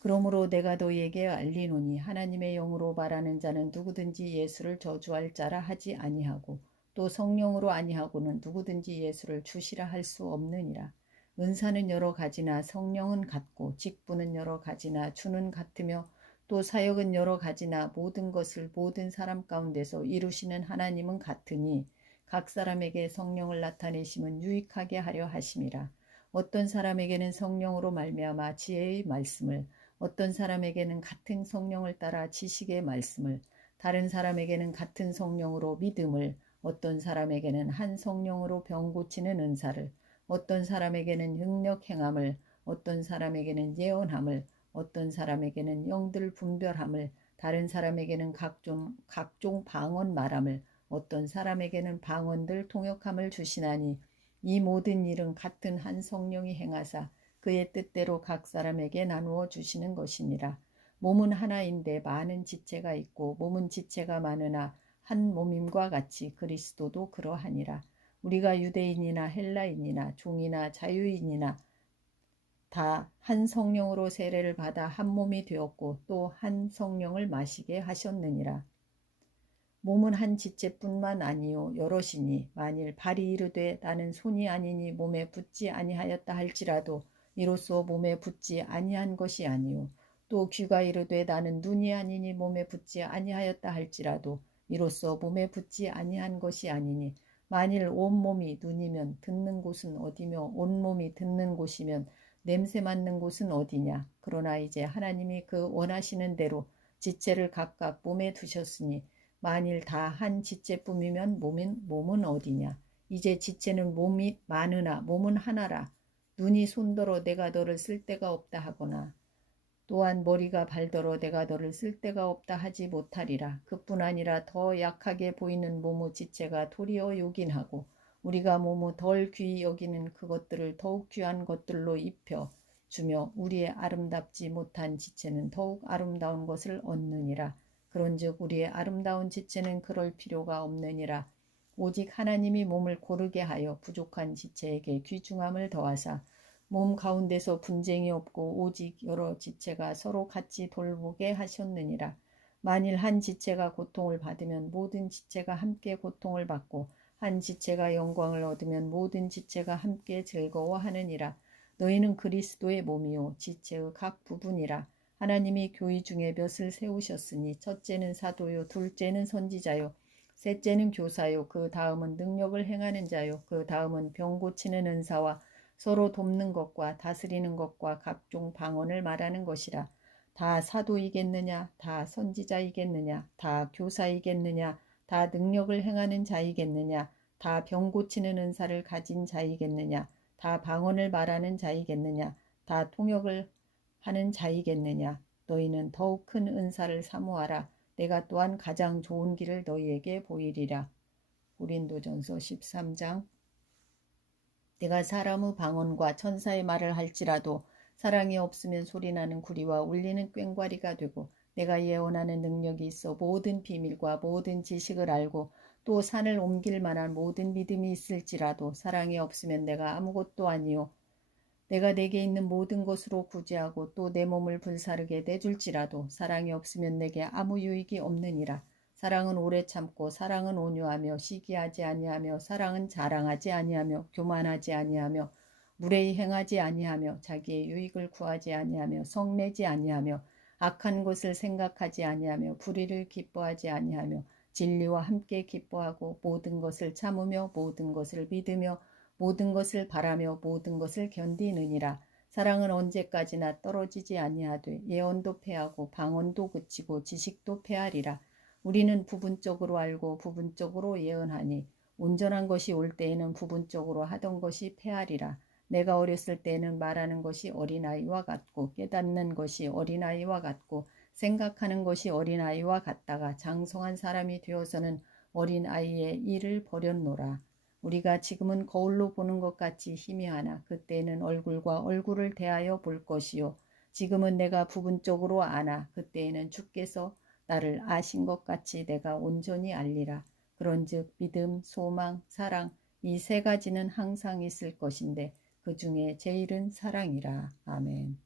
그러므로 내가 너희에게 알리노니 하나님의 영으로 말하는 자는 누구든지 예수를 저주할 자라 하지 아니하고 또 성령으로 아니하고는 누구든지 예수를 주시라 할 수 없느니라. 은사는 여러 가지나 성령은 같고 직분은 여러 가지나 주는 같으며 또 사역은 여러 가지나 모든 것을 모든 사람 가운데서 이루시는 하나님은 같으니 각 사람에게 성령을 나타내심은 유익하게 하려 하심이라. 어떤 사람에게는 성령으로 말미암아 지혜의 말씀을 어떤 사람에게는 같은 성령을 따라 지식의 말씀을 다른 사람에게는 같은 성령으로 믿음을 어떤 사람에게는 한 성령으로 병 고치는 은사를 어떤 사람에게는 능력 행함을 어떤 사람에게는 예언함을 어떤 사람에게는 영들 분별함을 다른 사람에게는 각종 방언 말함을 어떤 사람에게는 방언들 통역함을 주시나니 이 모든 일은 같은 한 성령이 행하사 그의 뜻대로 각 사람에게 나누어 주시는 것이니라. 몸은 하나인데 많은 지체가 있고 몸은 지체가 많으나 한 몸임과 같이 그리스도도 그러하니라. 우리가 유대인이나 헬라인이나 종이나 자유인이나 다 한 성령으로 세례를 받아 한 몸이 되었고 또 한 성령을 마시게 하셨느니라. 몸은 한 지체뿐만 아니요 여럿이니 만일 발이 이르되 나는 손이 아니니 몸에 붙지 아니하였다 할지라도 이로써 몸에 붙지 아니한 것이 아니요 또 귀가 이르되 나는 눈이 아니니 몸에 붙지 아니하였다 할지라도 이로써 몸에 붙지 아니한 것이 아니니 만일 온몸이 눈이면 듣는 곳은 어디며 온몸이 듣는 곳이면 냄새 맡는 곳은 어디냐. 그러나 이제 하나님이 그 원하시는 대로 지체를 각각 몸에 두셨으니 만일 다 한 지체뿐이면 몸은 어디냐. 이제 지체는 몸이 많으나 몸은 하나라. 눈이 손더러 내가 너를 쓸 데가 없다 하거나 또한 머리가 발더러 내가 너를 쓸 데가 없다 하지 못하리라. 그뿐 아니라 더 약하게 보이는 몸의 지체가 도리어 요긴하고 우리가 몸의 덜 귀히 여기는 그것들을 더욱 귀한 것들로 입혀 주며 우리의 아름답지 못한 지체는 더욱 아름다운 것을 얻느니라. 그런즉 우리의 아름다운 지체는 그럴 필요가 없느니라. 오직 하나님이 몸을 고르게 하여 부족한 지체에게 귀중함을 더하사 몸 가운데서 분쟁이 없고 오직 여러 지체가 서로 같이 돌보게 하셨느니라. 만일 한 지체가 고통을 받으면 모든 지체가 함께 고통을 받고 한 지체가 영광을 얻으면 모든 지체가 함께 즐거워하느니라. 너희는 그리스도의 몸이요 지체의 각 부분이라. 하나님이 교회 중에 몇을 세우셨으니 첫째는 사도요 둘째는 선지자요 셋째는 교사요 그 다음은 능력을 행하는 자요 그 다음은 병 고치는 은사와 서로 돕는 것과 다스리는 것과 각종 방언을 말하는 것이라. 다 사도이겠느냐 다 선지자이겠느냐 다 교사이겠느냐 다 능력을 행하는 자이겠느냐 다 병 고치는 은사를 가진 자이겠느냐 다 방언을 말하는 자이겠느냐 다 통역을 하는 자이겠느냐. 너희는 더욱 큰 은사를 사모하라. 내가 또한 가장 좋은 길을 너희에게 보이리라. 고린도전서 13장. 내가 사람의 방언과 천사의 말을 할지라도 사랑이 없으면 소리나는 구리와 울리는 꽹과리가 되고, 내가 예언하는 능력이 있어 모든 비밀과 모든 지식을 알고 또 산을 옮길 만한 모든 믿음이 있을지라도 사랑이 없으면 내가 아무것도 아니요 내가 내게 있는 모든 것으로 구제하고 또 내 몸을 불사르게 내줄지라도 사랑이 없으면 내게 아무 유익이 없느니라. 사랑은 오래 참고 사랑은 온유하며 시기하지 아니하며 사랑은 자랑하지 아니하며 교만하지 아니하며 무례히 행하지 아니하며 자기의 유익을 구하지 아니하며 성내지 아니하며 악한 것을 생각하지 아니하며 불의를 기뻐하지 아니하며 진리와 함께 기뻐하고 모든 것을 참으며 모든 것을 믿으며 모든 것을 바라며 모든 것을 견디느니라. 사랑은 언제까지나 떨어지지 아니하되 예언도 패하고 방언도 그치고 지식도 패하리라. 우리는 부분적으로 알고 부분적으로 예언하니 온전한 것이 올 때에는 부분적으로 하던 것이 패하리라. 내가 어렸을 때에는 말하는 것이 어린아이와 같고 깨닫는 것이 어린아이와 같고 생각하는 것이 어린아이와 같다가 장성한 사람이 되어서는 어린아이의 일을 버렸노라. 우리가 지금은 거울로 보는 것 같이 희미하나 그때는 얼굴과 얼굴을 대하여 볼 것이요 지금은 내가 부분적으로 아나 그때에는 주께서 나를 아신 것 같이 내가 온전히 알리라. 그런즉 믿음, 소망, 사랑 이 세 가지는 항상 있을 것인데 그 중에 제일은 사랑이라. 아멘.